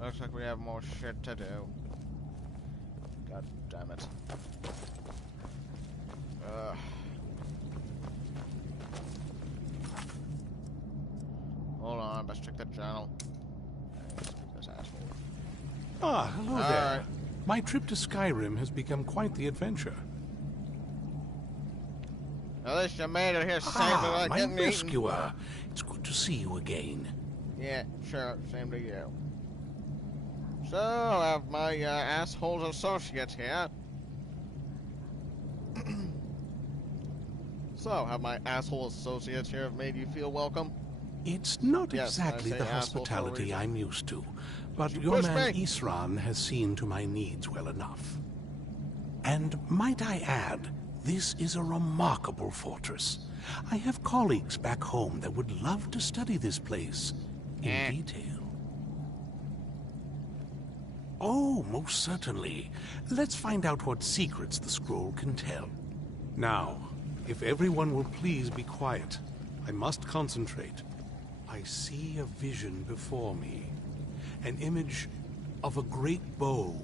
Looks like we have more shit to do. God damn it. Ugh. Hold on, let's check the journal. This asshole. Ah, hello there. Right. My trip to Skyrim has become quite the adventure. At least you made it here safe without my getting eaten. rescuer. It's good to see you again. Yeah, sure, same to you. So, I have my assholes associates here. So, have my asshole associates here have made you feel welcome? It's not Yes, exactly I say the asshole for a hospitality reason. I'm used to, but You your push man me. Isran has seen to my needs well enough. And might I add, this is a remarkable fortress. I have colleagues back home that would love to study this place in detail. Oh, most certainly. Let's find out what secrets the scroll can tell. Now, if everyone will please be quiet, I must concentrate. I see a vision before me, an image of a great bow.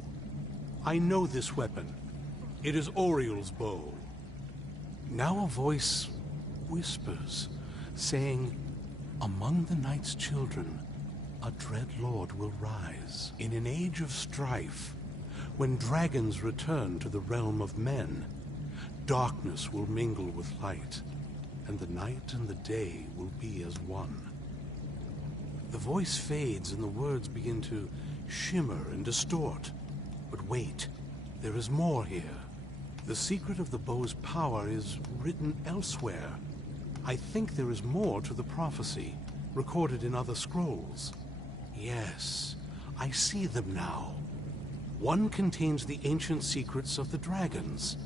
I know this weapon. It is Oriel's bow. Now a voice whispers, saying, among the night's children, a dread lord will rise. In an age of strife, when dragons return to the realm of men, darkness will mingle with light, and the night and the day will be as one. The voice fades and the words begin to shimmer and distort. But wait, there is more here. The secret of the bow's power is written elsewhere. I think there is more to the prophecy, recorded in other scrolls. Yes, I see them now. One contains the ancient secrets of the dragons,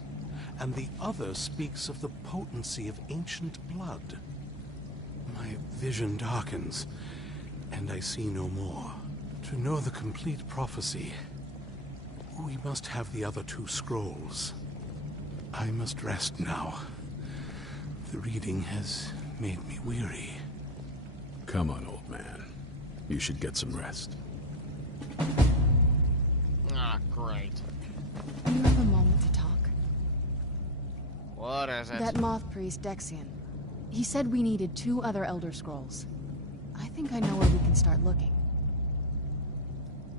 and the other speaks of the potency of ancient blood. My vision darkens, and I see no more. To know the complete prophecy, we must have the other two scrolls. I must rest now. The reading has made me weary. Come on, old man. You should get some rest. Ah, great. Do you have a moment to talk? What is it? That moth priest, Dexian. He said we needed 2 other Elder Scrolls. I think I know where we can start looking.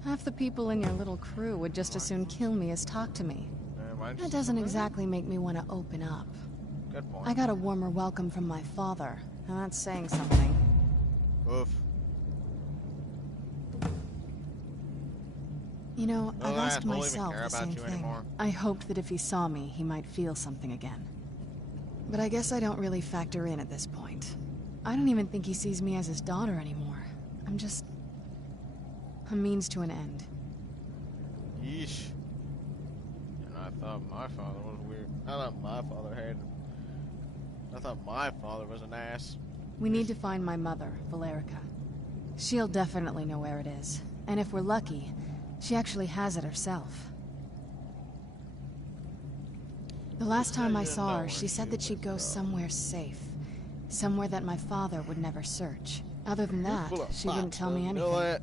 Half the people in your little crew would just as soon kill me as talk to me. That doesn't exactly make me want to open up. Good point. I got a warmer welcome from my father, and that's saying something. Oof. You know, No, I've I asked don't even myself care the about same you thing. anymore. I hoped that if he saw me, he might feel something again. But I guess I don't really factor in at this point. I don't even think he sees me as his daughter anymore. I'm just a means to an end. Yeesh. And I thought my father was weird. I thought my father hated him. I thought my father was an ass. We need to find my mother, Valerica. She'll definitely know where it is. And if we're lucky, she actually has it herself. The last time I saw her, she said that she'd go somewhere safe. Somewhere that my father would never search. Other than that, she wouldn't tell me anything.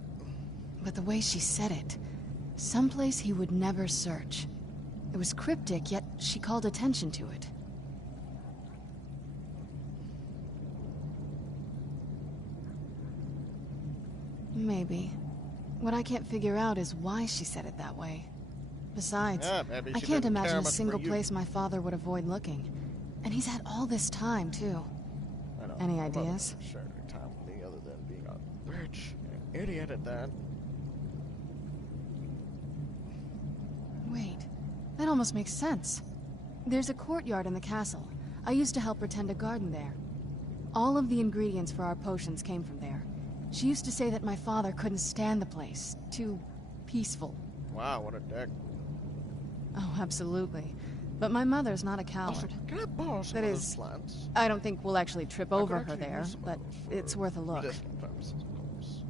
But the way she said it, someplace he would never search. It was cryptic, yet she called attention to it. Maybe. What I can't figure out is why she said it that way. Besides, Yeah, maybe I she can't didn't care imagine a much for single you. place my father would avoid looking. And he's had all this time, too. I know. Any My mother ideas? never shared any time with me other than being a bitch and an idiot at that. Wait, that almost makes sense. There's a courtyard in the castle. I used to help her tend a garden there. All of the ingredients for our potions came from there. She used to say that my father couldn't stand the place. Too peaceful. Wow, what a dick. Oh, absolutely. But my mother's not a Also, coward. can I borrow some That of is, those plants? I don't think we'll actually trip I could over her actually there, use some of but those for it's worth a look. medicinal purposes, of course.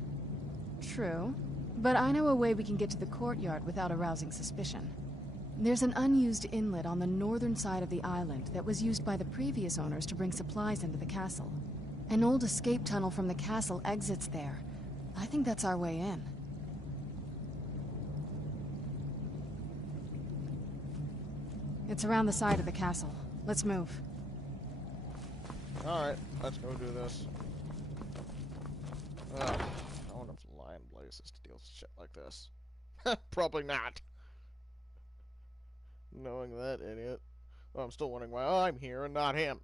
True. But I know a way we can get to the courtyard without arousing suspicion. There's an unused inlet on the northern side of the island that was used by the previous owners to bring supplies into the castle. An old escape tunnel from the castle exits there. I think that's our way in. It's around the side of the castle. Let's move. Alright, let's go do this. I wonder if Lion Blaze is to deal with shit like this. Probably not. Knowing that idiot. Well, I'm still wondering why I'm here and not him.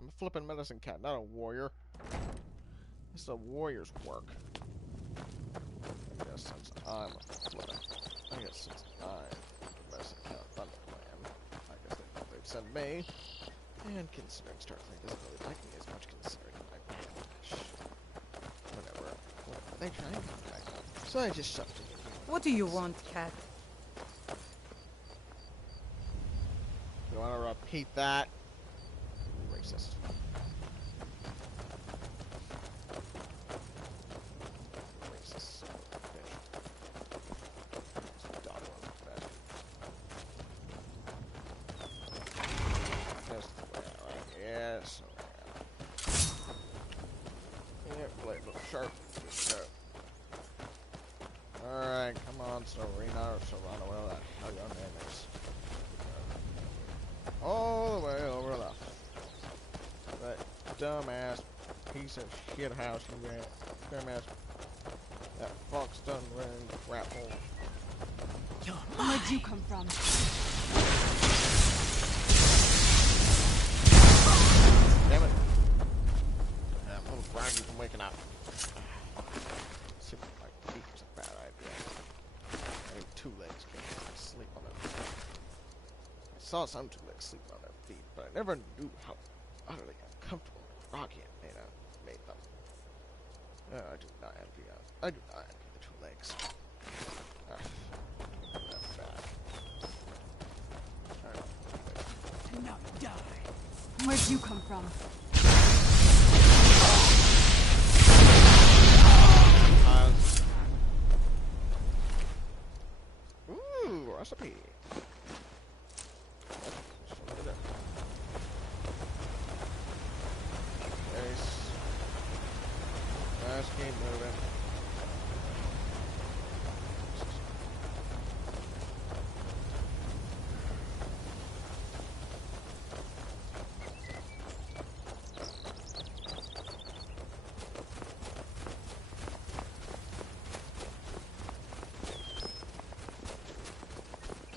I'm a flippin' medicine cat, not a warrior. This is a warrior's work. I guess since I'm flippin'. I guess since I'm the medicine cat Thunderland, I guess they thought they'd send me. And considering Starfleet doesn't really like me as much considering my flesh. Whatever. They try and come back up. So I just shoved it in. What do you want, cat? You want to repeat that? Racist. Racist. Bitch. Dog was bad. That's the way I like it. Yes. Yeah, blade look sharp. Sharp. Alright, come on, Serena or Serrano, whatever the hell your name is. All the way over left. That dumbass piece of shit house you ran. Dumbass. That fox done ring grapple. Where'd you come from? Damn it. I'm a little groggy from waking up. Seems like the beach was a bad idea. I need 2 legs can't sleep on them. I saw some 2 legs sleep on their feet, but I never knew how utterly uncomfortable and rocky it made them. I do not envy the 2 legs. That's bad. Alright. Now die. Where'd you come from? Ooh, recipe. Nice. Let's keep moving.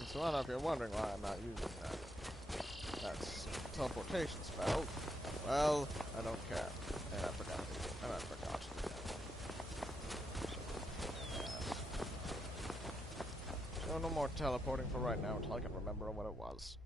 So I don't know if you're wondering why I'm not using that. That's teleportation spell. Well, I don't care. And I forgot. And I forgot. So no more teleporting for right now until I can remember what it was.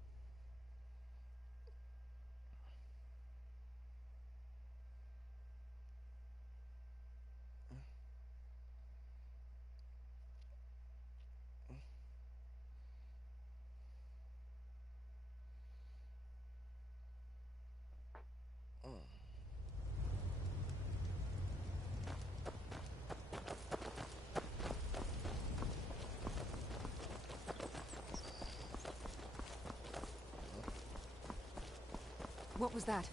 What was that?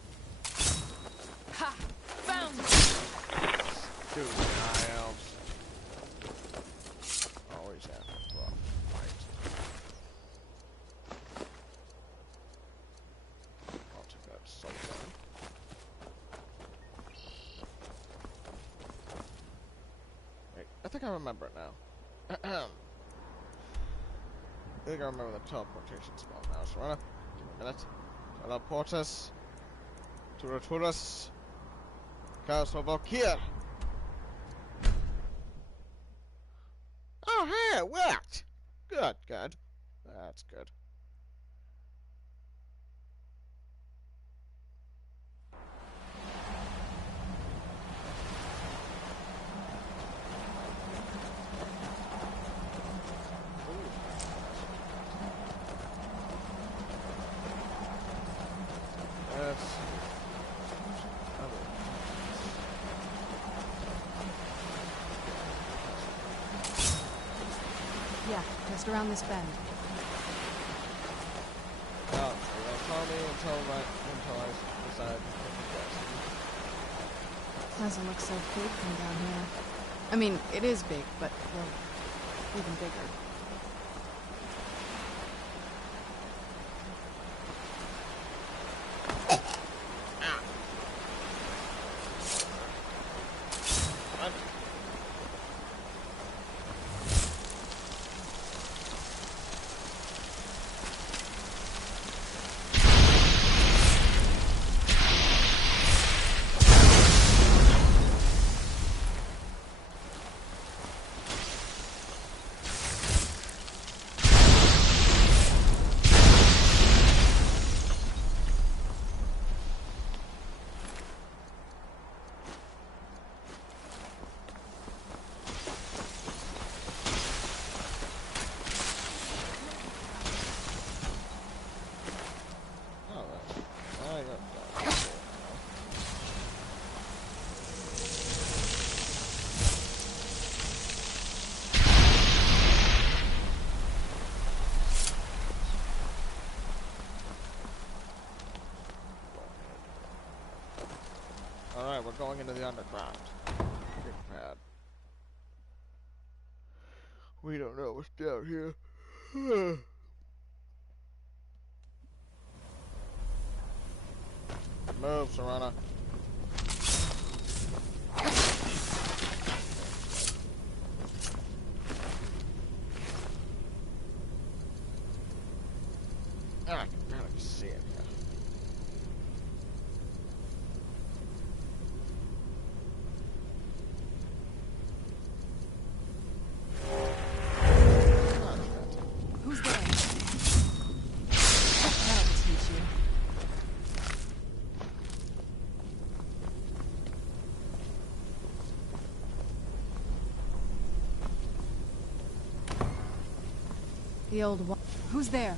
Ha! Found! Dude, high elves. Always have a rough fight. I'll take that something. Wait, I think I remember it now. I think I remember the teleportation spell now. Serena, give me a minute. Teleport us to return us. Castle Valkyr. Oh, hey, it worked. Good, good. That's good. Yeah, just around this bend. Oh, so you'll tell me until I decide to Doesn't look so big from down here. I mean, it is big, but, well, even bigger. underground. Big pad. We don't know what's down here. Move, Serana. I can barely see it here. Who's there? That'll teach you. The old one. Who's there?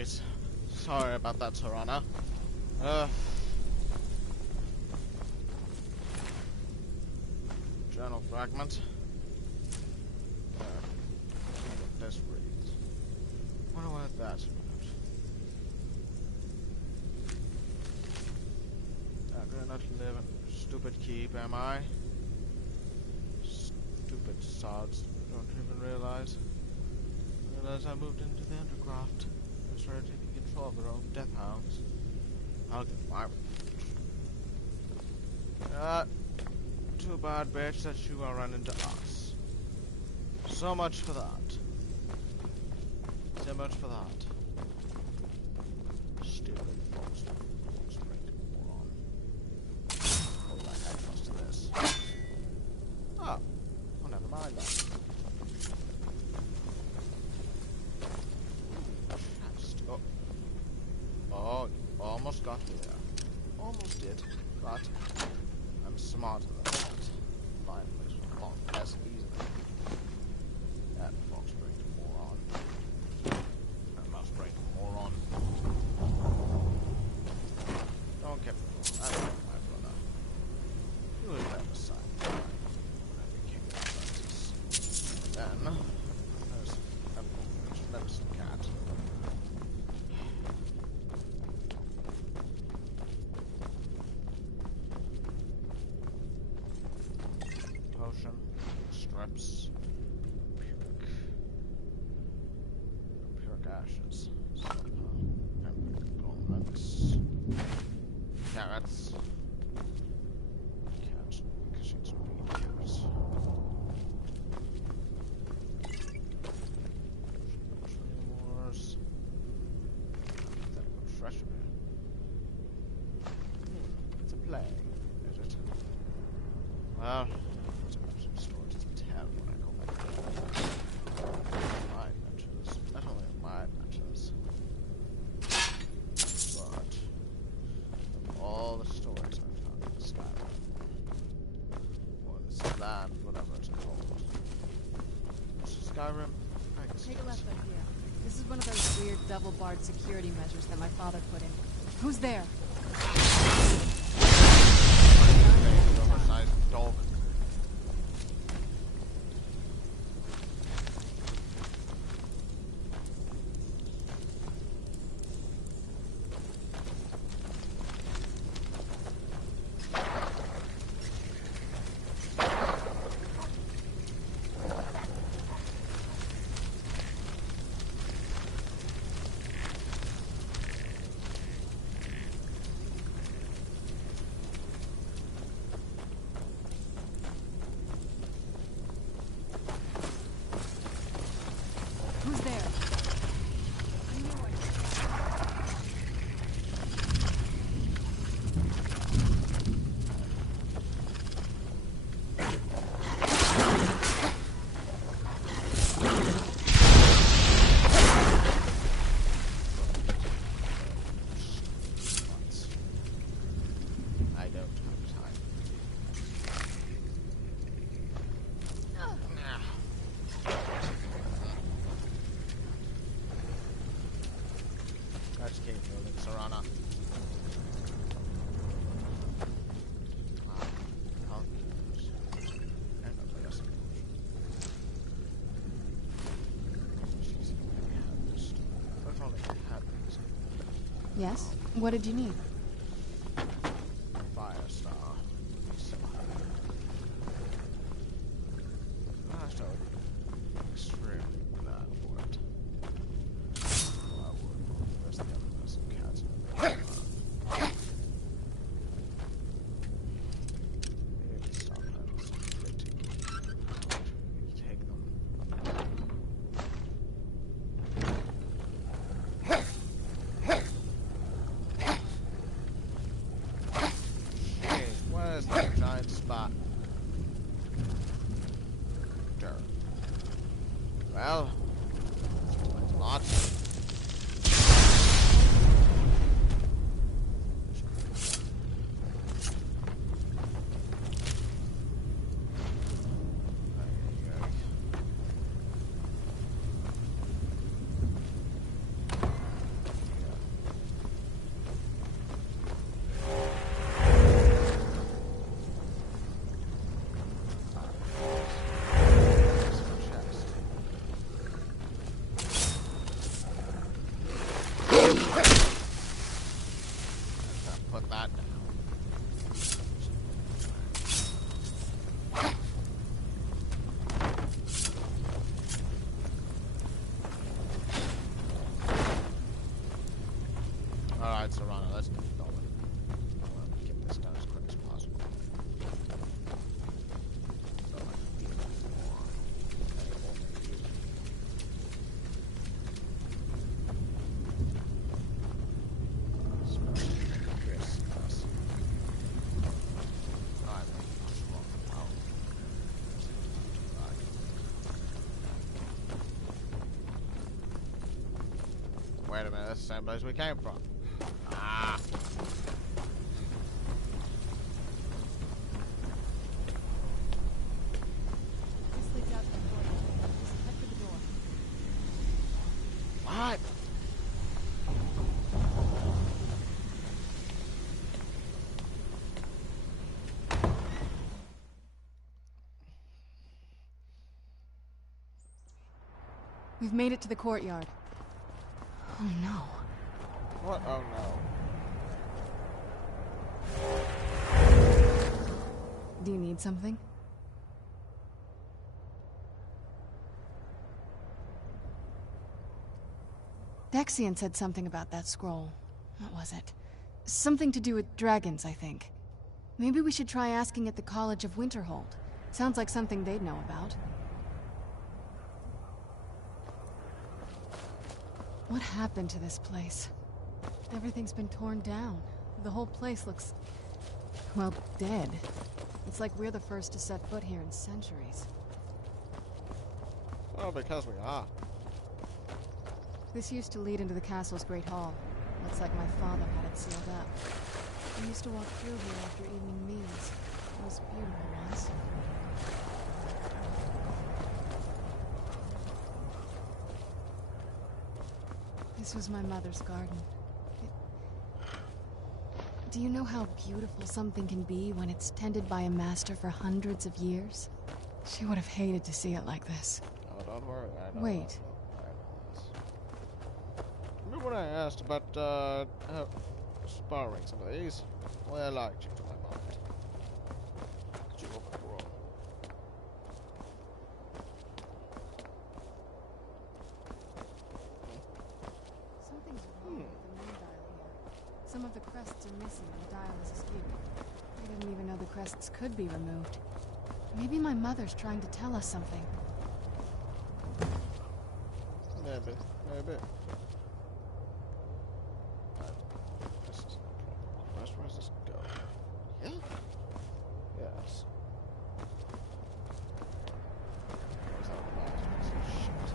Jeez. Sorry about that, Serana. Journal fragment. What this reads. Wonder what that's about. I do not live in a stupid keep, am I? Stupid sods. Don't even realize. I moved into the undercroft and started taking control of their own death hounds. I'll get my revenge. Too bad, bitch, that you will run into us. So much for that. So much for that. Stupid folks. Moron. Oh, like I trust this. Oh. Oh, never mind that. Oh, almost got there. Almost did, but I'm smarter than that. Find a place with a lot less easily. That fox brained moron. That mouse brained moron. Don't get me wrong, I love my brother. He was right beside me when I became an apprentice. Then, there's a medicine cat. Potion, strips, puric ashes, components, carrots, sheets of bean carrots, tremors, fresh beer. It's a plague, is it? Well, stories to tell when I go back home. My adventures, not only my adventures, but of all the stories I've found in Skyrim, or this land, whatever it's called. Skyrim, I guess. Take a left up here. This is one of those weird double-barred security measures that my father put in. Who's there? Oversized dog. Who's there? I don't have time. That's cave building, Serana. Yes? What did you need? Firestar. Gosh, I would be extremely glad for it. Well, I would. There's the other medicine cats. Maybe stop having some fitting. Take them. Where's that giant spot? Dirt. Well, that's lots. Wait a minute, that's the same place we came from. Ah! This leads out to the courtyard. Just head for the door. What? We've made it to the courtyard. Oh no. What? Oh no. Do you need something? Dexian said something about that scroll. What was it? Something to do with dragons, I think. Maybe we should try asking at the College of Winterhold. Sounds like something they'd know about. What happened to this place? Everything's been torn down. The whole place looks, well, dead. It's like we're the first to set foot here in centuries. Well, because we are. This used to lead into the castle's great hall. Looks like my father had it sealed up. We used to walk through here after evening meals. It was beautiful once. This was my mother's garden. Do you know how beautiful something can be when it's tended by a master for hundreds of years? She would have hated to see it like this. Oh, don't worry. I know. Wait. I know this. Remember when I asked about sparring some of these? Well, I changed my mind. You were wrong. Something's wrong with the moon dial here. Some of the crests are missing and the dial is askew. I didn't even know the crests could be removed. Maybe my mother's trying to tell us something. Maybe. This is no problem. Where does this go? Yeah? Yes. Where's that last piece of shit?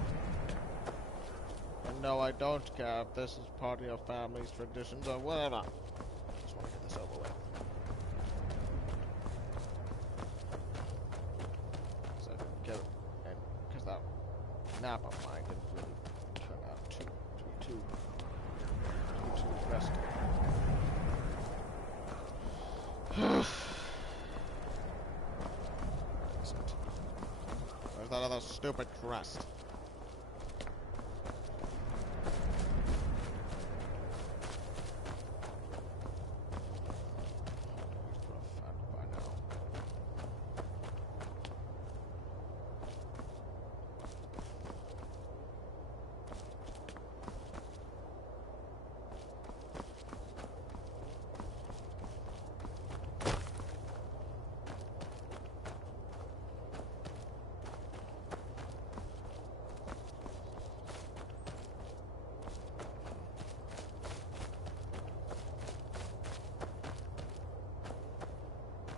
And no, I don't care if this is part of your family's traditions or whatever. Just want to get this over with. So I didn't get it. And because that nap of mine didn't really turn out to be too resting. Where's that other stupid crest?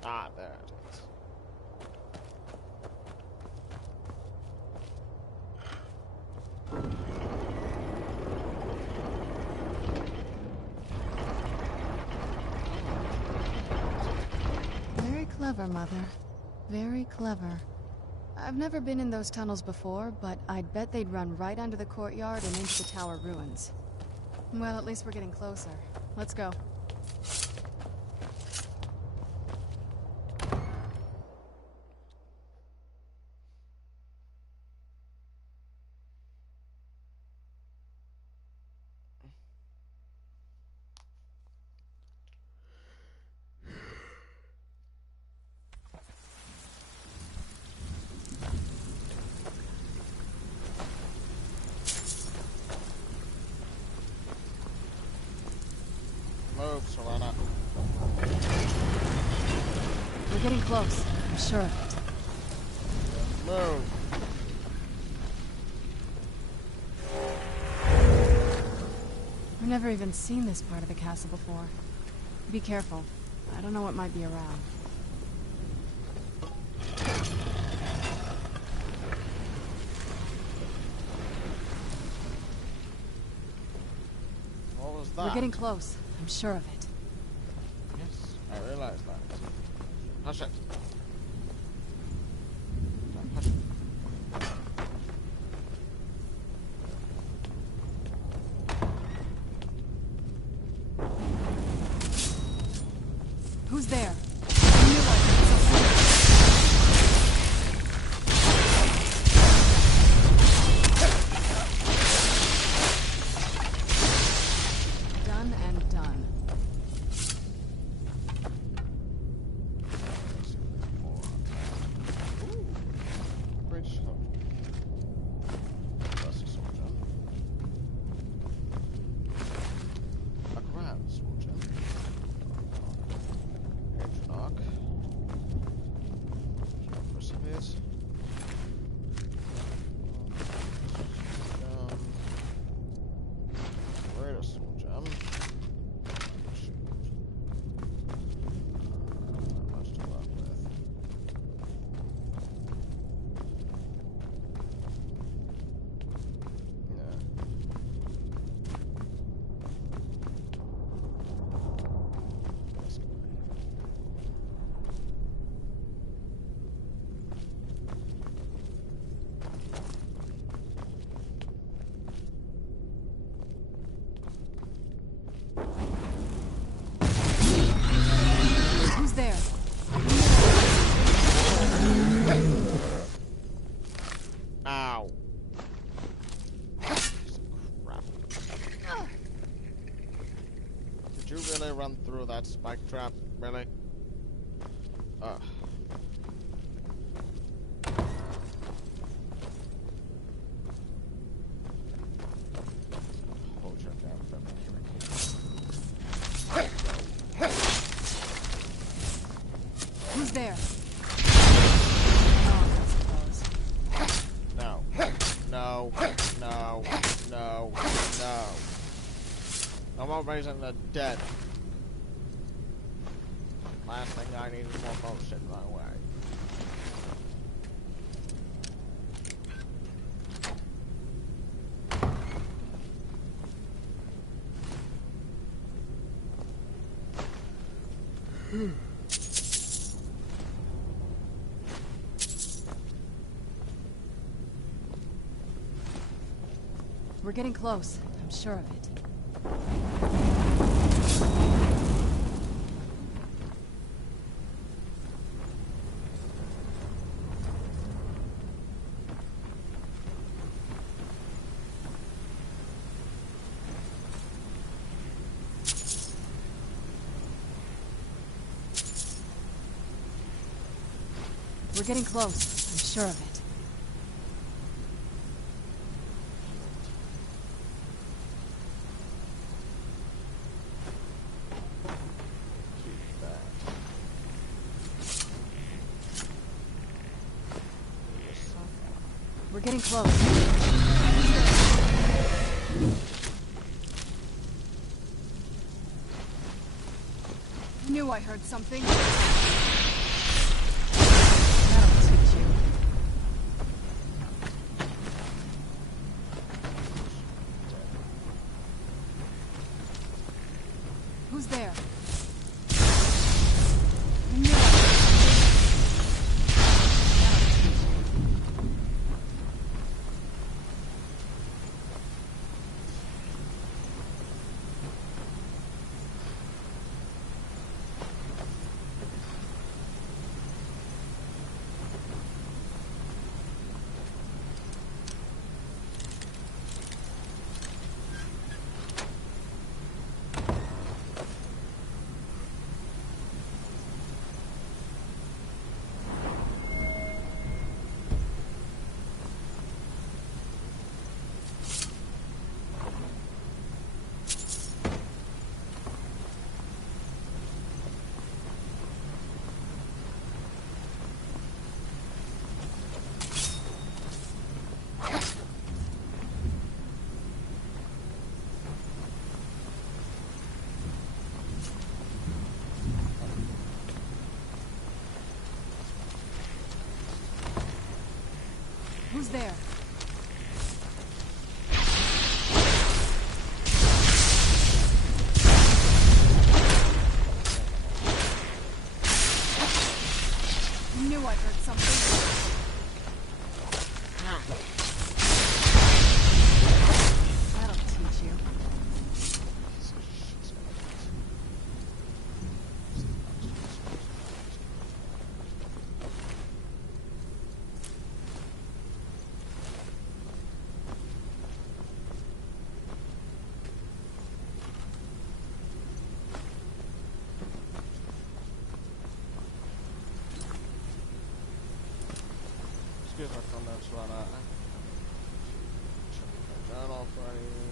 Ah, there it is. Very clever, Mother. Very clever. I've never been in those tunnels before, but I'd bet they'd run right under the courtyard and into the tower ruins. Well, at least we're getting closer. Let's go. Move, Serena. We're getting close. I'm sure of it. Move. We've never even seen this part of the castle before. Be careful. I don't know what might be around. that. We're getting close. I'm sure of it. Yes, I realize that. Hush it. Hush it. Who's there? Done and done. Ooh, British soldier. That's a soldier. A grand soldier. Patriarch. Precipice. Greater soldier. Shoot. Much to work with. Yeah. This guy. Who's there? Ow. Piece of crap. Did you really run through that spike trap? Really? Ugh. Hold your damn feminine. Who's there? Oh, that's close. No. No. No. No. No. I'm not raising the dead. Last thing I need is more bullshit in my way. We're getting close. I'm sure of it. We're getting close. I'm sure of it. Keep that. We're getting close. Knew I heard something. That'll teach you. Who's there? Knew I heard Who's there? suara journal for any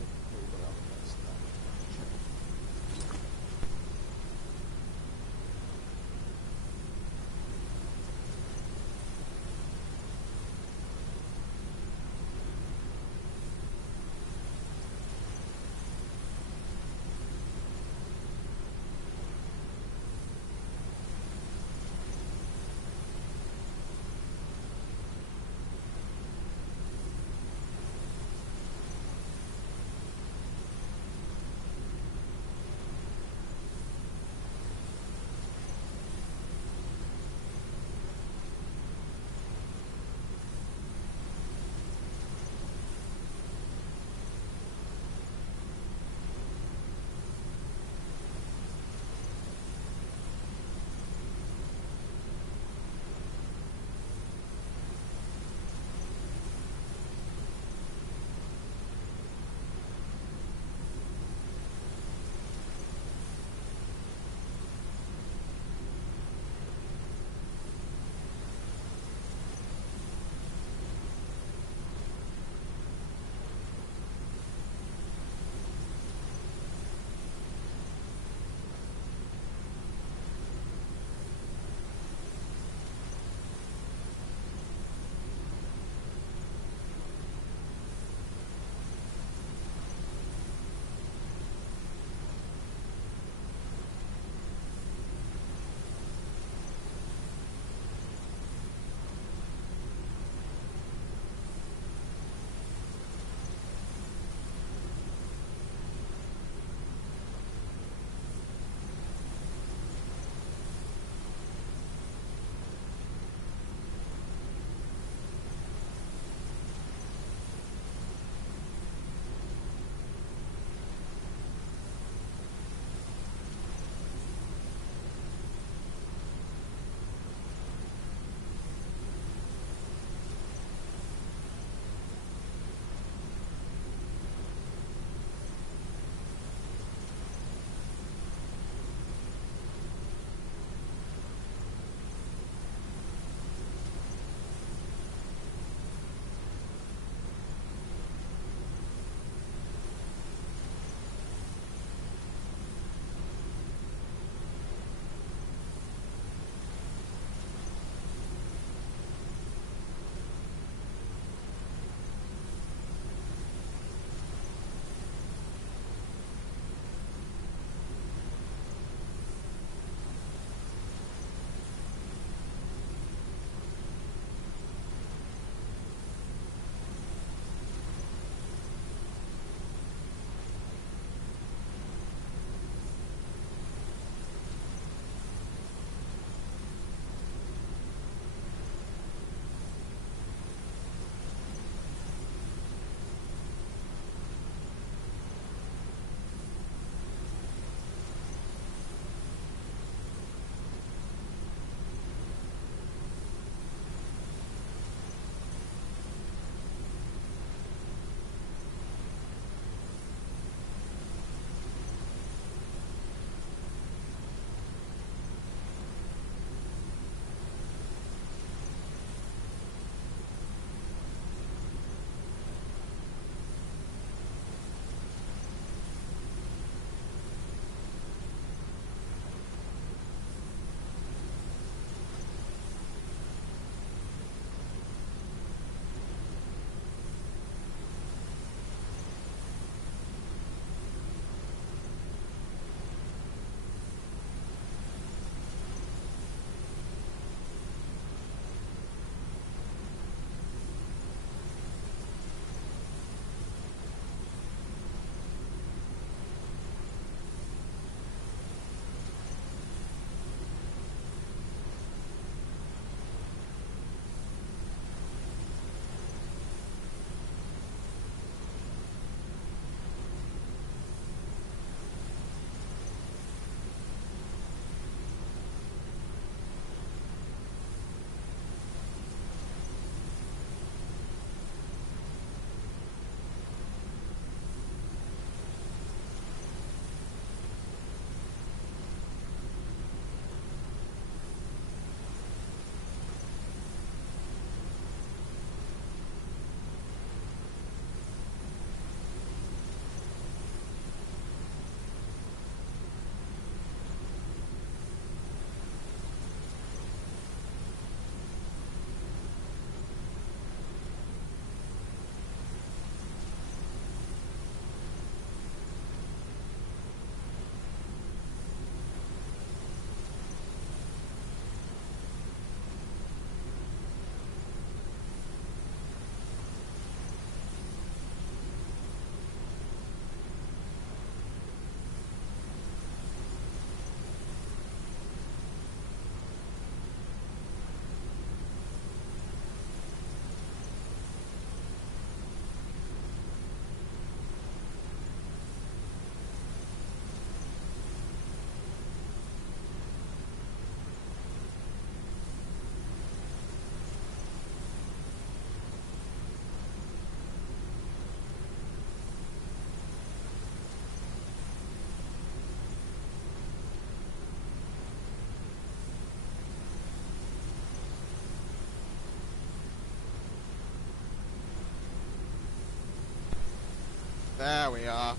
There we are.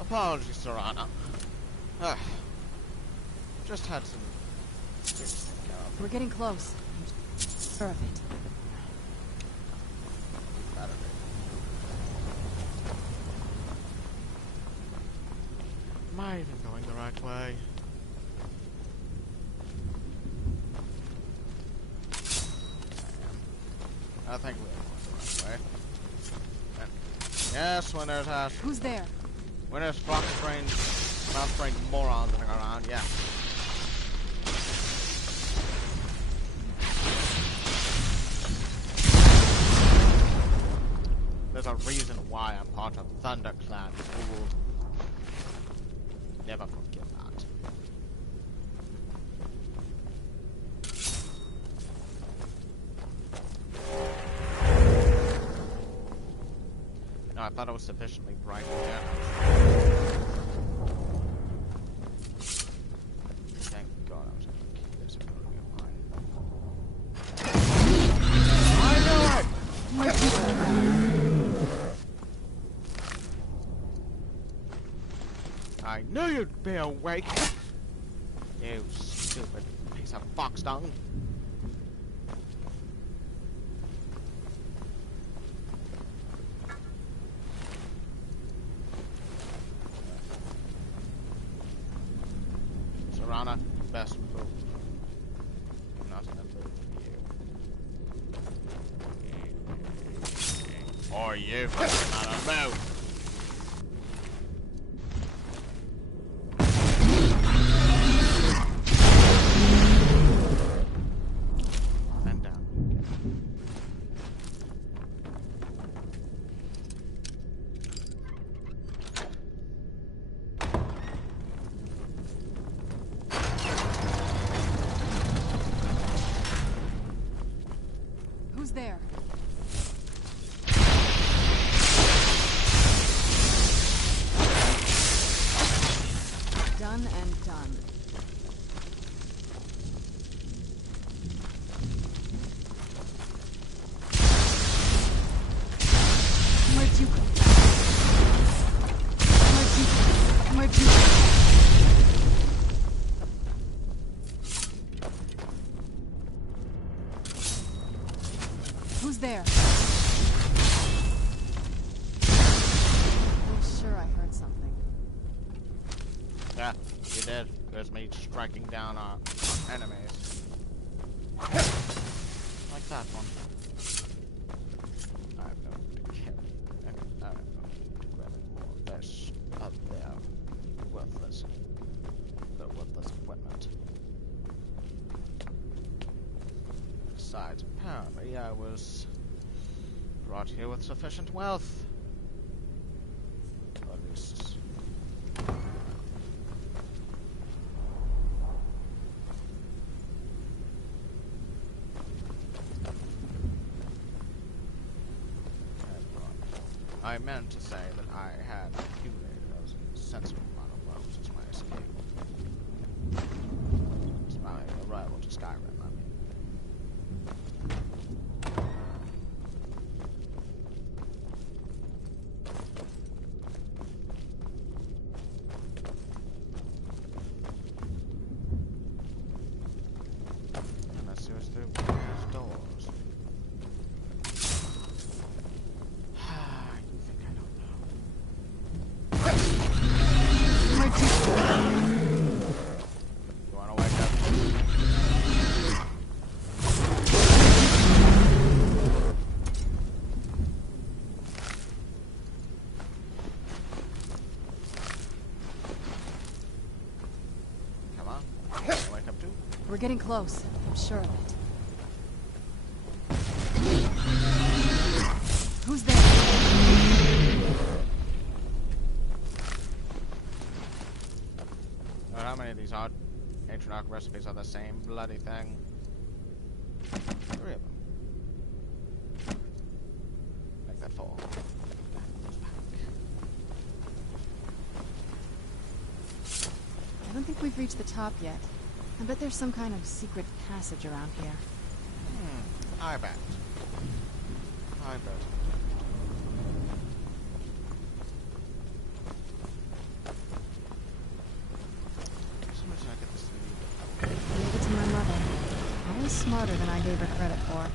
Apologies, Serana. Just had some things to take care of. We're getting close. I'm sure of it. Better be. Am I even going the right way? I think we're going the right way. Yes, when there's Who's there? when there's fox-brained, mouse-brained morons running around, yeah. There's a reason why I'm part of ThunderClan, fool. Never forget that. No, I thought it was sufficiently bright here. Thank God I was able to keep this movie alive. I knew it! I knew you'd be awake! You stupid piece of fox dung. Serana, best move. I'm not in the mood for you. Or you, for that matter. Move! And down. Who's there? Done and done. Where'd you come from? Where'd you come from? Where'd you come from? Who's there? Oh, sure, I heard something. Yeah, you did. There's me striking down our enemies. Like that one. I have no need to carry any. I have no need to grab any more of this up there. Worthless. The worthless equipment. Besides, apparently I was brought here with sufficient wealth. Or at least. I meant to say that I had accumulated a sensible amount of wealth since my escape. Since my arrival to Skyrim, I mean. Unless it was through these doors. You think I don't know? Where'd you come from? You wanna wake up? Come on. You wanna wake up too? We're getting close. I'm sure of it. Who's there? How many of these odd ancient arc recipes are the same bloody thing? 3 of them. Make that fall. I don't think we've reached the top yet. I bet there's some kind of secret passage around here. I bet. I bet. harder than I gave her credit for.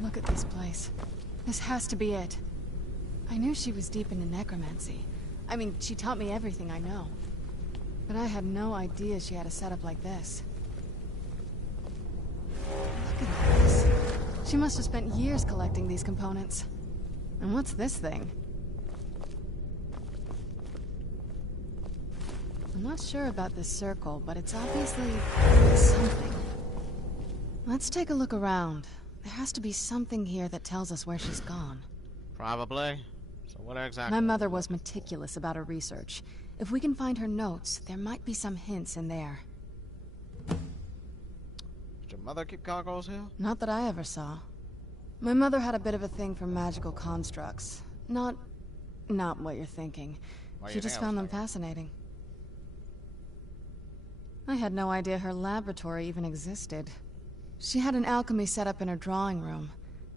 Look at this place. This has to be it. I knew she was deep into necromancy. I mean, she taught me everything I know. But I had no idea she had a setup like this. Look at this. She must have spent years collecting these components. And what's this thing? I'm not sure about this circle, but it's obviously something. Let's take a look around. There has to be something here that tells us where she's gone. Probably. So what exactly? My mother was meticulous about her research. If we can find her notes, there might be some hints in there. Did your mother keep cargoes here? Not that I ever saw. My mother had a bit of a thing for magical constructs. Not what you're thinking. She just found them fascinating. I had no idea her laboratory even existed. She had an alchemy set up in her drawing room,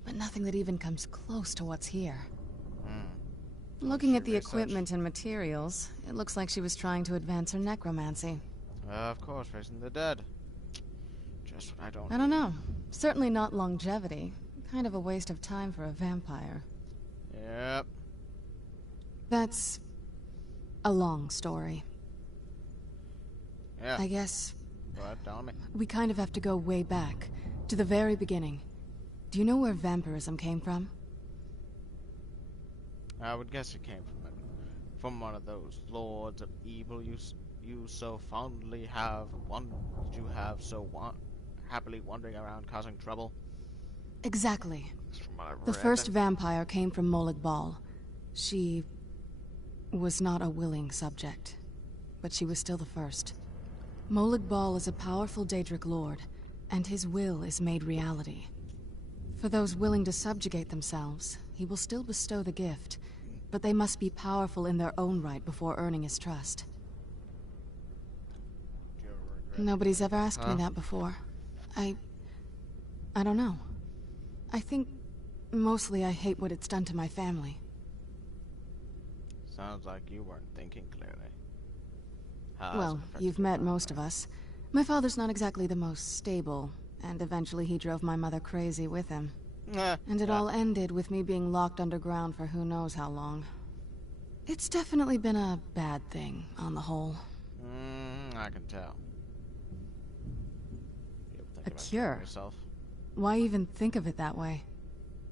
but nothing that even comes close to what's here. Looking at the equipment and materials, it looks like she was trying to advance her necromancy. Of course, raising the dead. Just what I don't know. Certainly not longevity. Kind of a waste of time for a vampire. Yep. That's a long story. Yeah. I guess Go ahead, tell me. we kind of have to go way back, to the very beginning. Do you know where vampirism came from? I would guess it came from one of those lords of evil you so fondly have happily wandering around causing trouble. Exactly. That's from what I've The read. first vampire came from Molag Bal. She was not a willing subject, but she was still the first. Molag Bal is a powerful Daedric lord, and his will is made reality. For those willing to subjugate themselves, he will still bestow the gift, but they must be powerful in their own right before earning his trust. Do you ever regret Nobody's ever asked me that before. I don't know. I think mostly I hate what it's done to my family. Sounds like you weren't thinking clearly. Well, you've met most of us. My father's not exactly the most stable, and eventually he drove my mother crazy with him. And it all ended with me being locked underground for who knows how long. It's definitely been a bad thing, on the whole. I can tell. You ever think A about killing cure? yourself? Why even think of it that way?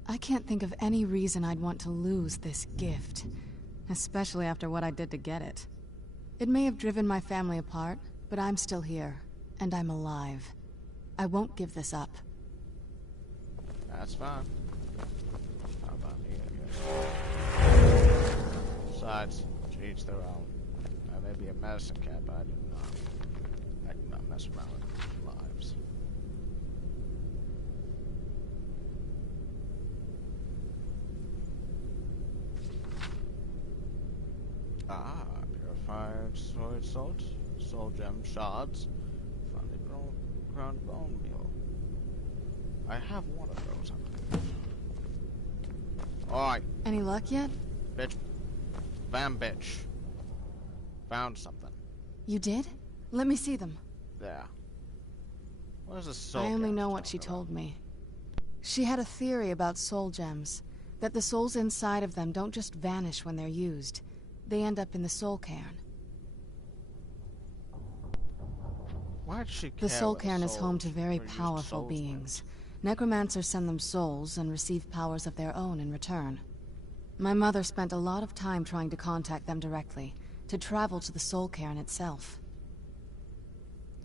I can't think of any reason I'd want to lose this gift, especially after what I did to get it. It may have driven my family apart, but I'm still here, and I'm alive. I won't give this up. That's fine. How about me, I guess? Besides, to each their own. I may be a medicine cat, but I do not mess around with lives. Purified salt, soul gem shards, finely ground bone meal. I have one of those, I believe. Alright, Any luck yet? bitch. Bitch. Found something. You did? Let me see them. There. What is the soul I only gems know what she talking told me. She had a theory about soul gems. That the souls inside of them don't just vanish when they're used. They end up in the soul cairn. Why does she care The soul what cairn is home souls to very are used powerful souls beings. Necromancers send them souls and receive powers of their own in return. My mother spent a lot of time trying to contact them directly, to travel to the soul cairn itself.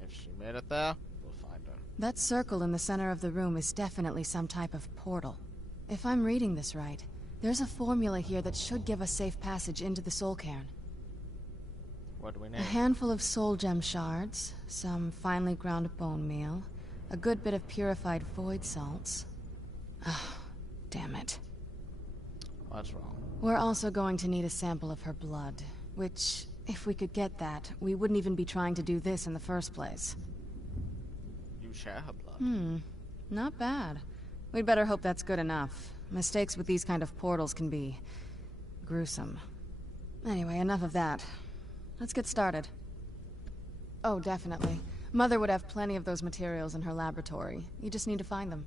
If she made it there, we'll find her. That circle in the center of the room is definitely some type of portal. If I'm reading this right, there's a formula here that should give us safe passage into the soul cairn. What do we A need? handful of soul gem shards, some finely ground bone meal, a good bit of purified void salts. Ah, damn it. What's wrong? We're also going to need a sample of her blood, which, if we could get that, we wouldn't even be trying to do this in the first place. You share her blood. Not bad. We'd better hope that's good enough. Mistakes with these kind of portals can be gruesome. Anyway, enough of that. Let's get started. Oh, definitely. Mother would have plenty of those materials in her laboratory. You just need to find them.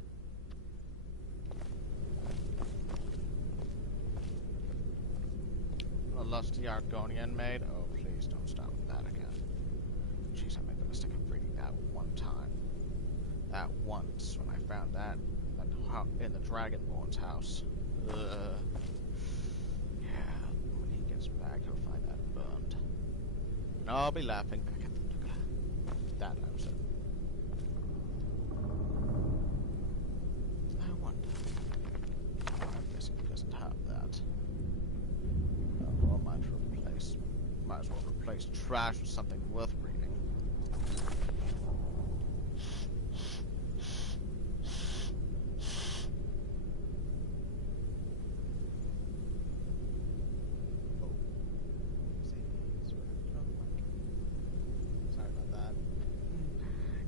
A lusty Argonian maid? Oh, please don't start with that again. Jeez, I made the mistake of reading that one time. That once, when I found that in the Dragonborn's house. Ugh. Yeah, when he gets back, he'll find that burned. And I'll be laughing back at that, I was I wonder why I'm guessing he doesn't have that. Well, might as well replace trash with something worth reading. Sorry about that.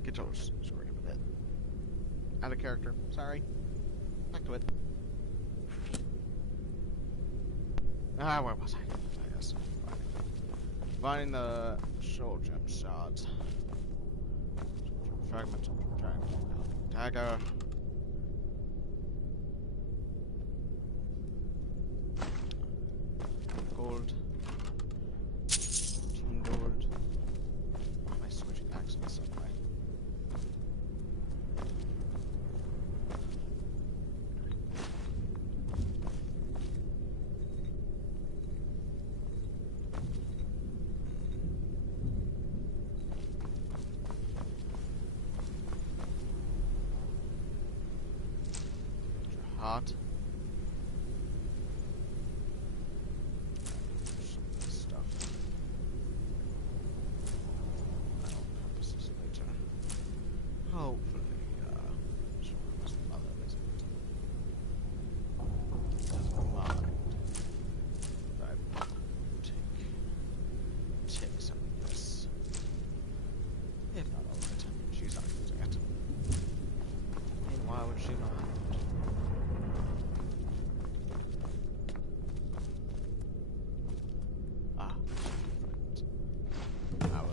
Controls screwing up a bit. Out of character. Sorry. Back to it. Where was I? Yes. Finding the soul gem shards. Fragments of the dragon dagger. Gold. Team gold. Why am I switching accents suddenly? Heart. Stuff. Purposes later. Hopefully, his mother isn't. Doesn't mind. Take some of this. If not all of it, she's not using it. And why would she not?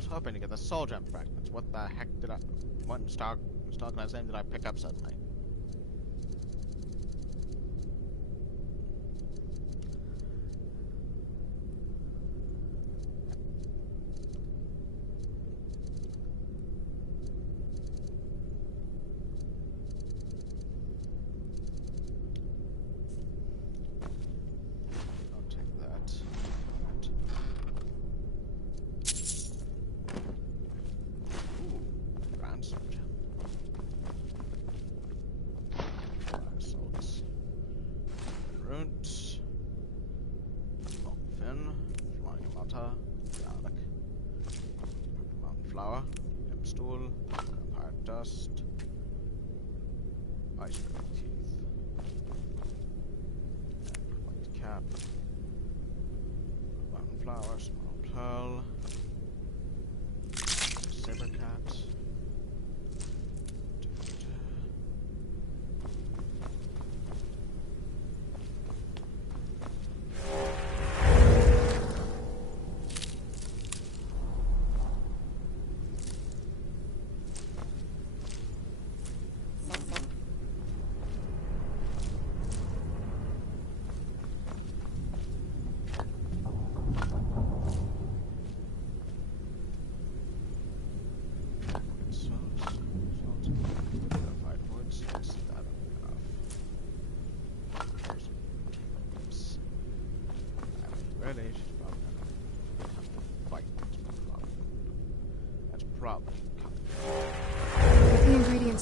Hoping to get the soul gem fragments. What the heck did I... What star class name did I pick up suddenly? I'll take that. Flower, stool, vampire dust, ice cream teeth, white cap, mountain flower, small pearl, saber cat.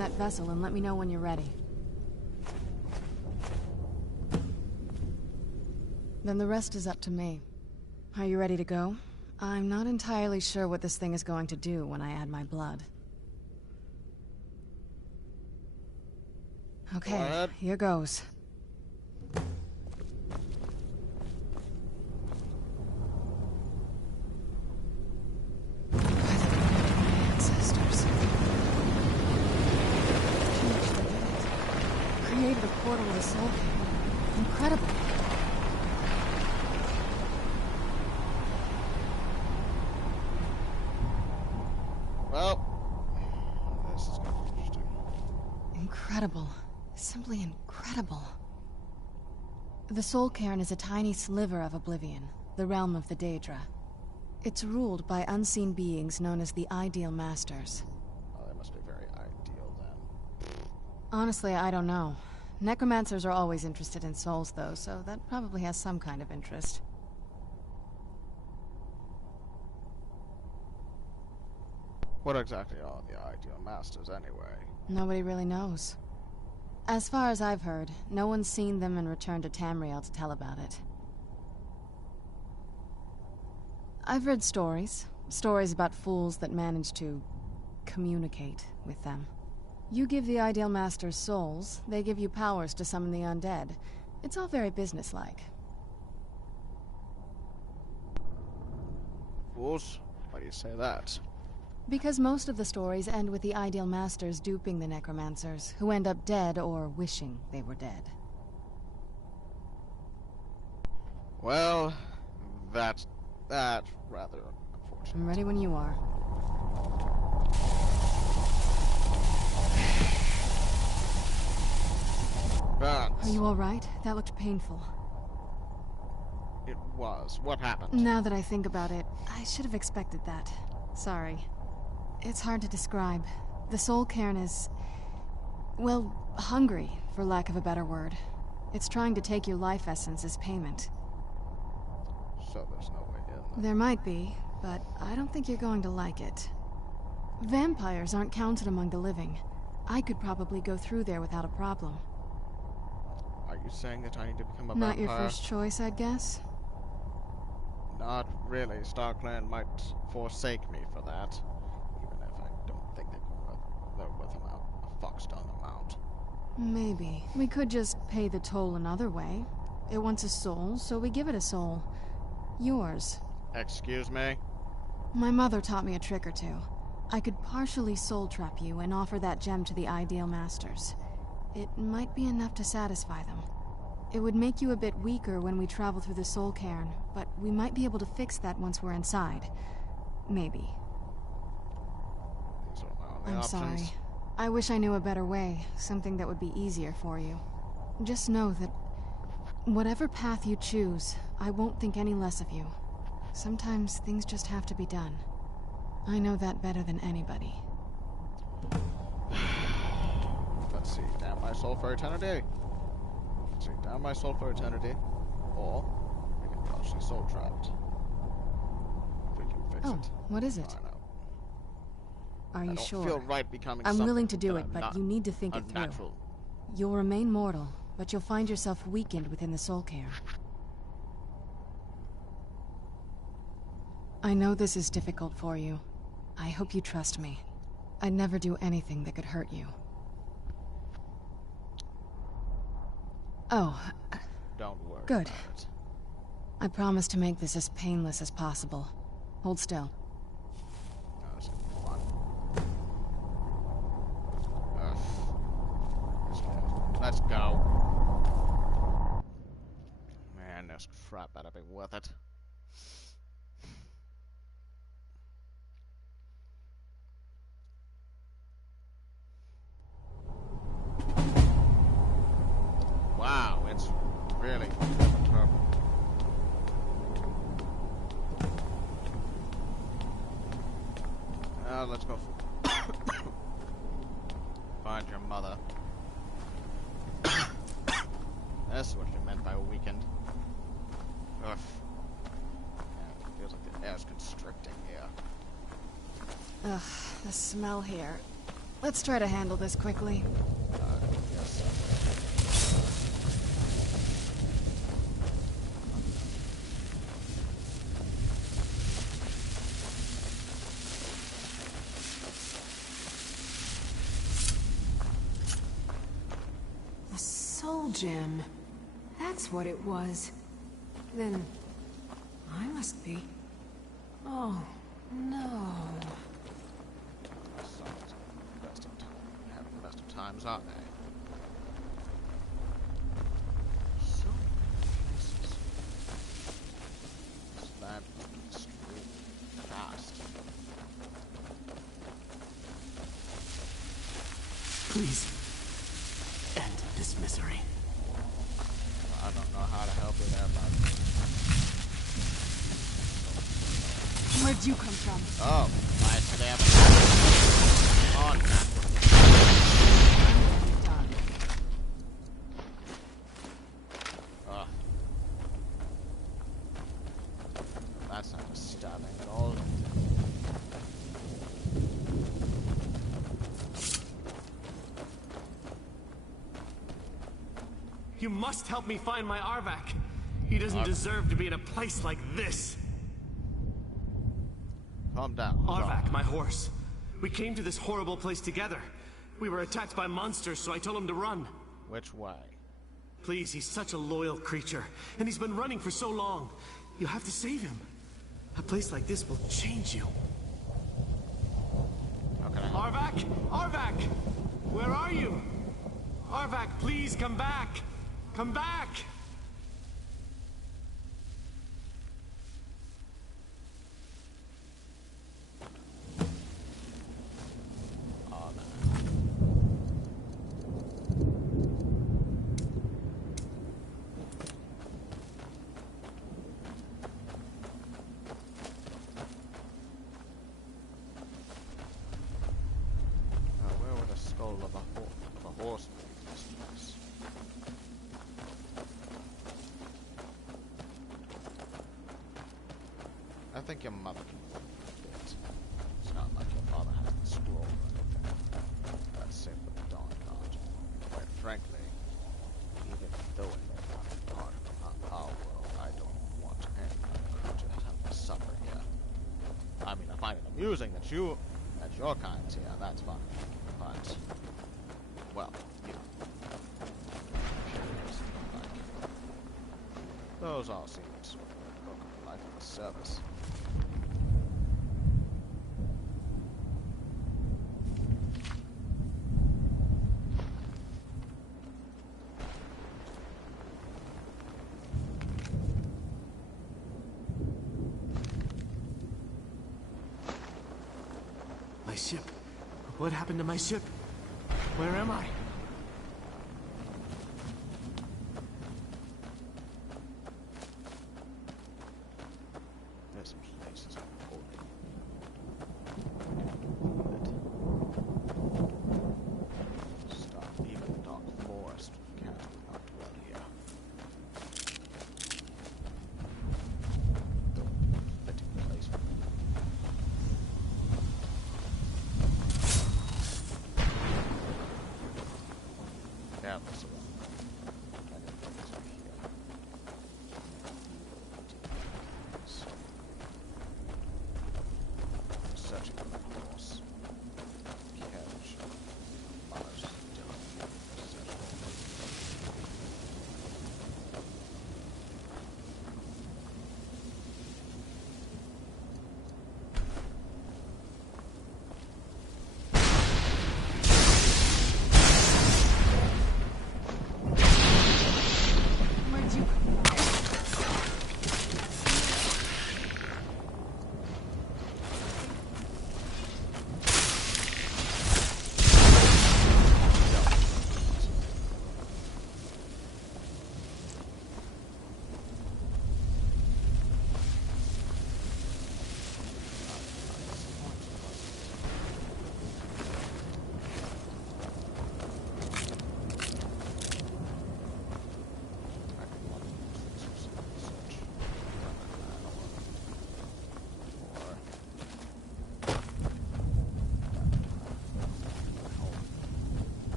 that vessel and let me know when you're ready. Then the rest is up to me. Are you ready to go? I'm not entirely sure what this thing is going to do when I add my blood. Okay, here goes. Ancestors. Created a portal to the soul cave. Incredible. Well, this is gonna be interesting. Incredible. Simply incredible. The Soul Cairn is a tiny sliver of Oblivion, the realm of the Daedra. It's ruled by unseen beings known as the Ideal Masters. Oh, they must be very ideal then. Honestly, I don't know. Necromancers are always interested in souls, though, so that probably has some kind of interest. What exactly are the Ideal Masters, anyway? Nobody really knows. As far as I've heard, no one's seen them and returned to Tamriel to tell about it. I've read stories. Stories about fools that manage to communicate with them. You give the Ideal Masters souls, they give you powers to summon the undead. It's all very businesslike. Fools? Why do you say that? Because most of the stories end with the Ideal Masters duping the Necromancers, who end up dead or wishing they were dead. Well, that's rather unfortunate. I'm ready when you are. But Are you alright? That looked painful. it was. What happened? Now that I think about it, I should have expected that. Sorry. It's hard to describe. The Soul Cairn is... well, hungry, for lack of a better word. It's trying to take your life essence as payment. So there's no way in. There might be, but I don't think you're going to like it. Vampires aren't counted among the living. I could probably go through there without a problem. Are you saying that I need to become a Not vampire? your first choice, I'd guess? Not really. StarClan might forsake me for that. Even if I don't think they're worth a fuckstone amount. Maybe. We could just pay the toll another way. It wants a soul, so we give it a soul. Yours. Excuse me? My mother taught me a trick or two. I could partially soul trap you and offer that gem to the Ideal Masters. It might be enough to satisfy them. It would make you a bit weaker when we travel through the Soul Cairn, but we might be able to fix that once we're inside. Maybe. These are my only I'm options. sorry. I wish I knew a better way, something that would be easier for you. Just know that whatever path you choose, I won't think any less of you. Sometimes things just have to be done. I know that better than anybody. Let's see. Damn my soul for eternity. Let's see. Down my soul for eternity. Or we can partially soul trapped. If we can fix Oh, it. what is it? I know. Are you I don't sure? feel right becoming I'm willing to something do that it, I'm but not you need to think it through. unnatural. You'll remain mortal, but you'll find yourself weakened within the Soul Cairn. I know this is difficult for you. I hope you trust me. I'd never do anything that could hurt you. Oh, Don't worry Good. about it. I promise to make this as painless as possible. Hold still. No, this is gonna be fun. Ugh. Let's go. Man, this crap better be worth it. Wow, it's really purple. Let's go find your mother. That's what you meant by a weekend. Ugh. Man, it feels like the air's constricting here. Ugh, the smell here. Let's try to handle this quickly. Yes. A soul gem. That's what it was. Then... I must be... Oh, no. Having the best of times, aren't they? So many places. This land must be extremely fast. Please, end this misery. I don't know how to help you there, bud. Where'd you come from? Oh, nice to have on that. Ugh. That's not just stabbing at all. You must help me find my Arvak. He doesn't deserve to be in a place like this. Calm down. Arvak, my horse. We came to this horrible place together. We were attacked by monsters, so I told him to run. Which way? Please, he's such a loyal creature, and he's been running for so long. You have to save him. A place like this will change you. How can I help? Arvak! Arvak! Where are you? Arvak, please come back! Come back! Oh, no. Where would a skull of a horse be in this place? I think your mother can fit. It's not like your father had the scroll or anything. That's safe with the Dawn God. Quite frankly, even though it may not be part of our world, I don't want any creature to have to suffer here. I mean, I find it amusing that your kind's here, that's fine. But, well, you know. Those all seem sort of broken life in the service. My ship. What happened to my ship? Where am I? There's some places I'm holding. Stop. Even the dark forest can't not dwell here. Fitting place for me. Yeah, that's around. I didn't think this was here.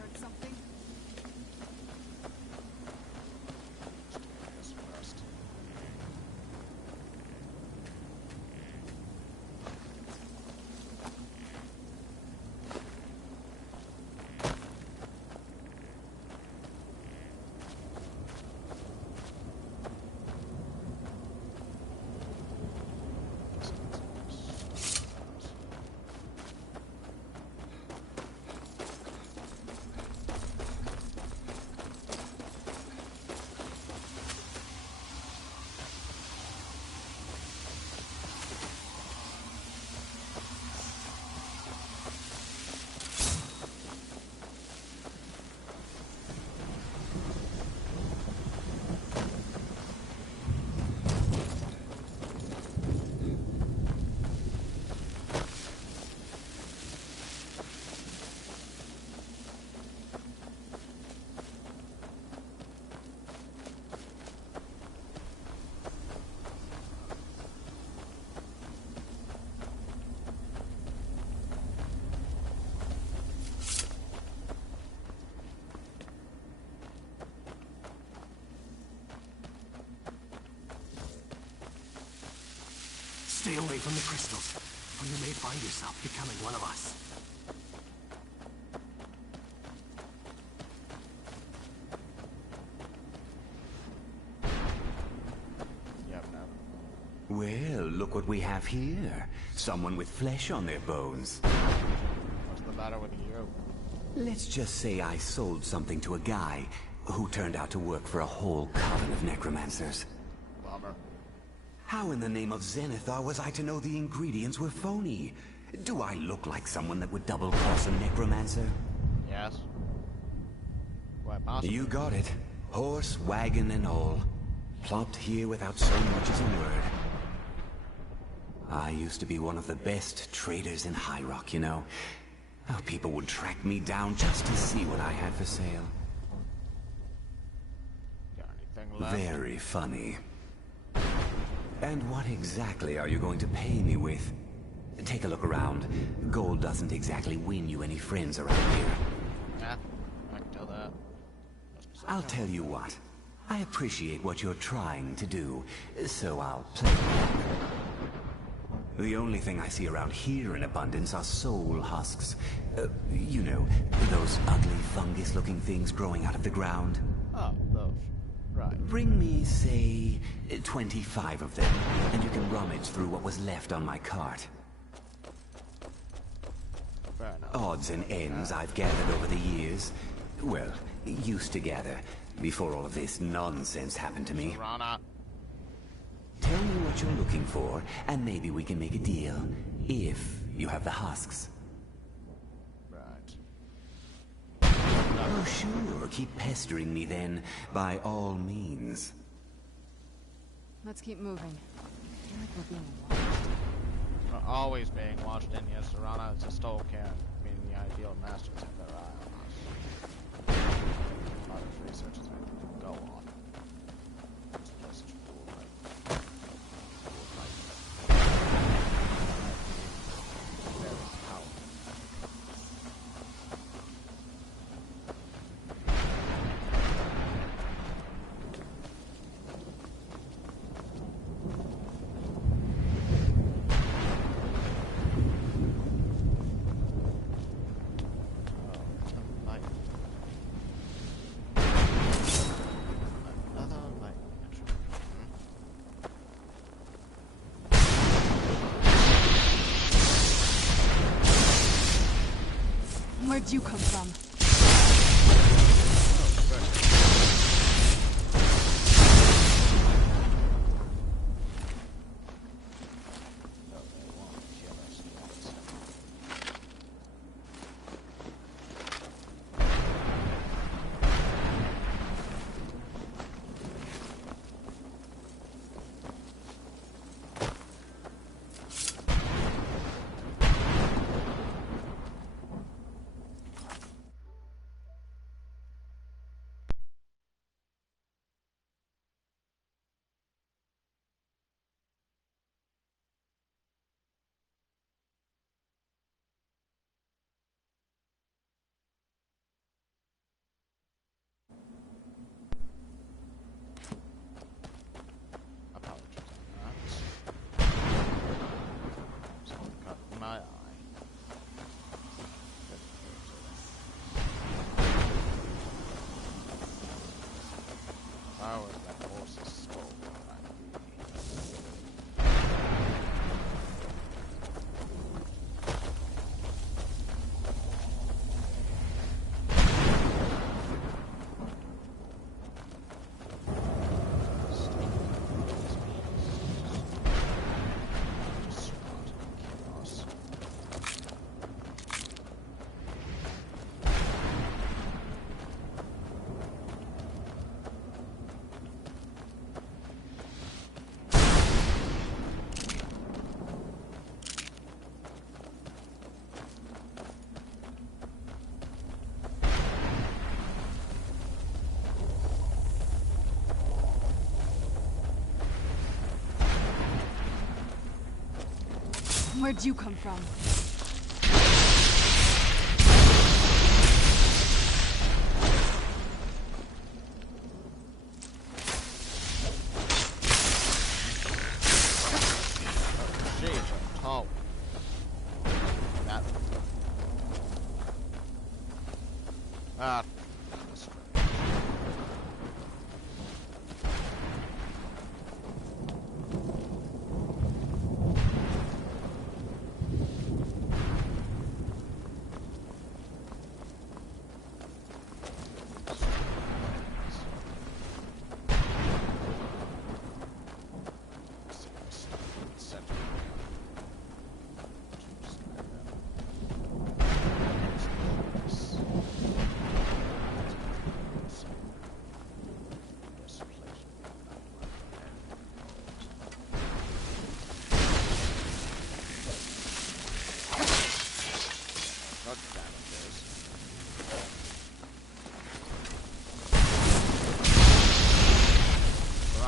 heard something. Just rest. Stay away from the crystals, or you may find yourself becoming one of us. Yep, no. Well, look what we have here. Someone with flesh on their bones. What's the matter with you? Let's just say I sold something to a guy who turned out to work for a whole coven of necromancers. Bummer. How in the name of Zenithar was I to know the ingredients were phony? Do I look like someone that would double-cross a necromancer? Yes. Quite possibly. You got it. Horse, wagon, and all. Plopped here without so much as a word. I used to be one of the best traders in High Rock, you know. Oh, people would track me down just to see what I had for sale. Got anything left? Very funny. And what exactly are you going to pay me with? Take a look around. Gold doesn't exactly win you any friends around here. Yeah, I can tell that. I'll tell you what. I appreciate what you're trying to do, so I'll play along. The only thing I see around here in abundance are soul husks. You know, those ugly fungus-looking things growing out of the ground. Oh, those. Right. Bring me, say, 25 of them, and you can rummage through what was left on my cart. Fair enough. Odds and ends I've gathered over the years. Well, used to gather, before all of this nonsense happened to me. Rana. Tell me what you're looking for, and maybe we can make a deal. If you have the husks. Right. Oh, sure. Keep pestering me then, by all means. Let's keep moving. I feel like we're being watched. We're always being watched in, yes, Serana. It's a stole can. I mean, the ideal masters have their eye on us. Others researchers go on. This place is full of like... Very powerful. Light. Another light. Where'd you come from? Where'd you come from? Ah.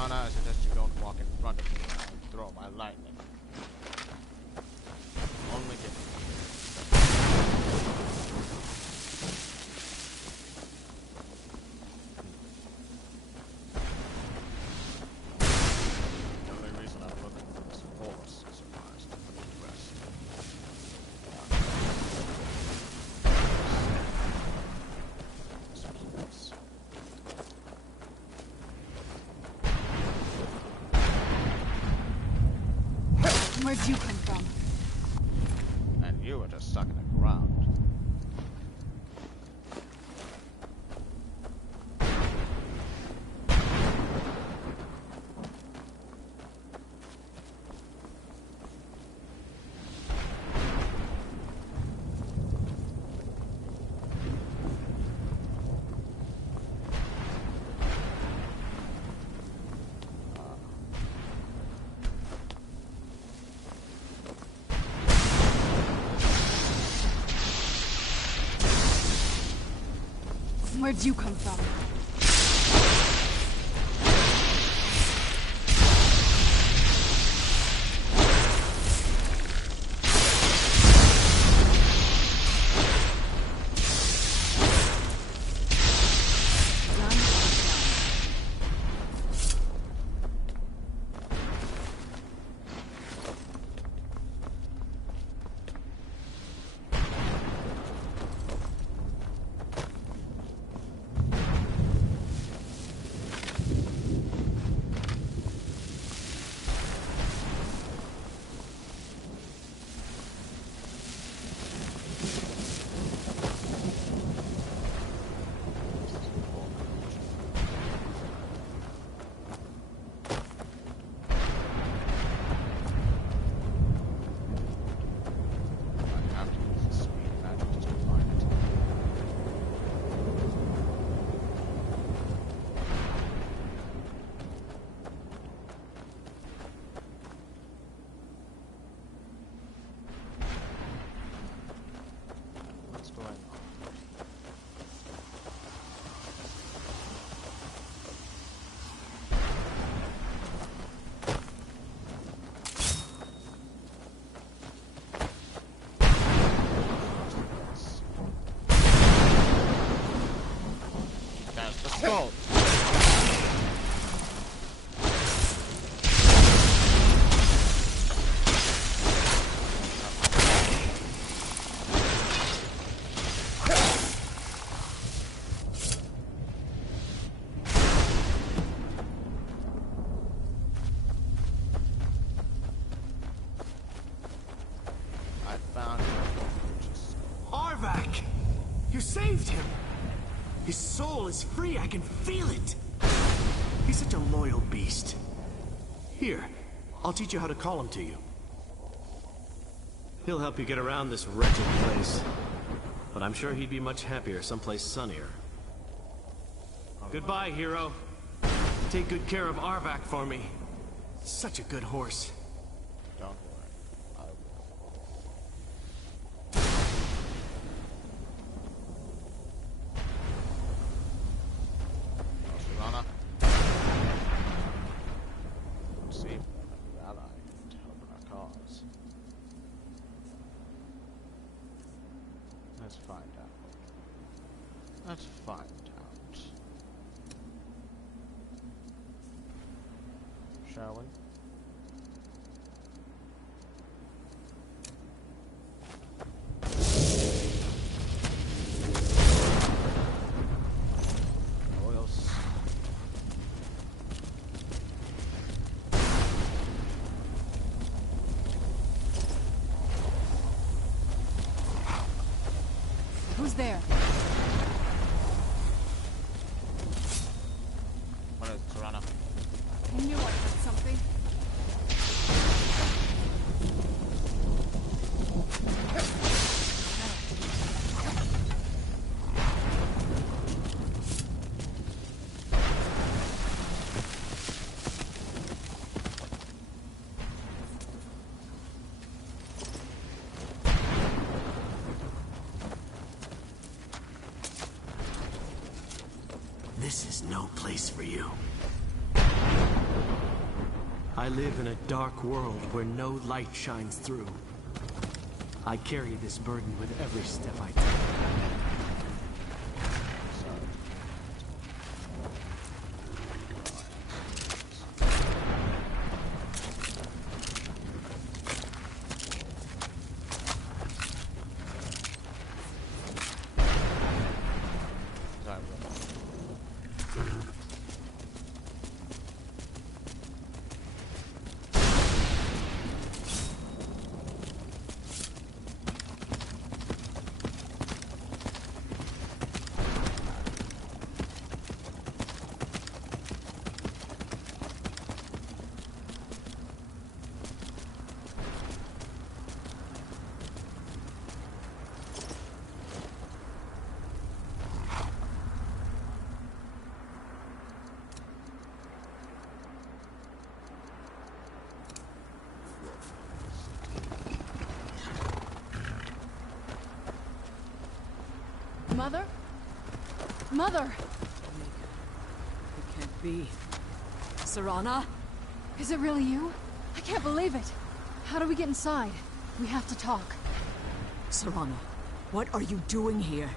I suggest you don't walk in front of me when I throw my lightning. Only get the only reason I'm looking for this force is for us to put it to rest. Where'd you come from? And you were just stuck in the ground. Where'd you come from? Go! I found him. Arvak! You saved him! His soul is free, I can feel it! He's such a loyal beast. Here, I'll teach you how to call him to you. He'll help you get around this wretched place. But I'm sure he'd be much happier someplace sunnier. Goodbye, hero. Take good care of Arvak for me. Such a good horse. Don't worry. I will. Rana. Let's see. Ally to help in our cause. Let's find out. Let's find out. Shall we? Who's there? What is it, Serana? I knew I heard something. This is no place for you. I live in a dark world where no light shines through. I carry this burden with every step I take. Mother? Mother! It can't be. Serana? Is it really you? I can't believe it. How do we get inside? We have to talk. Serana, what are you doing here?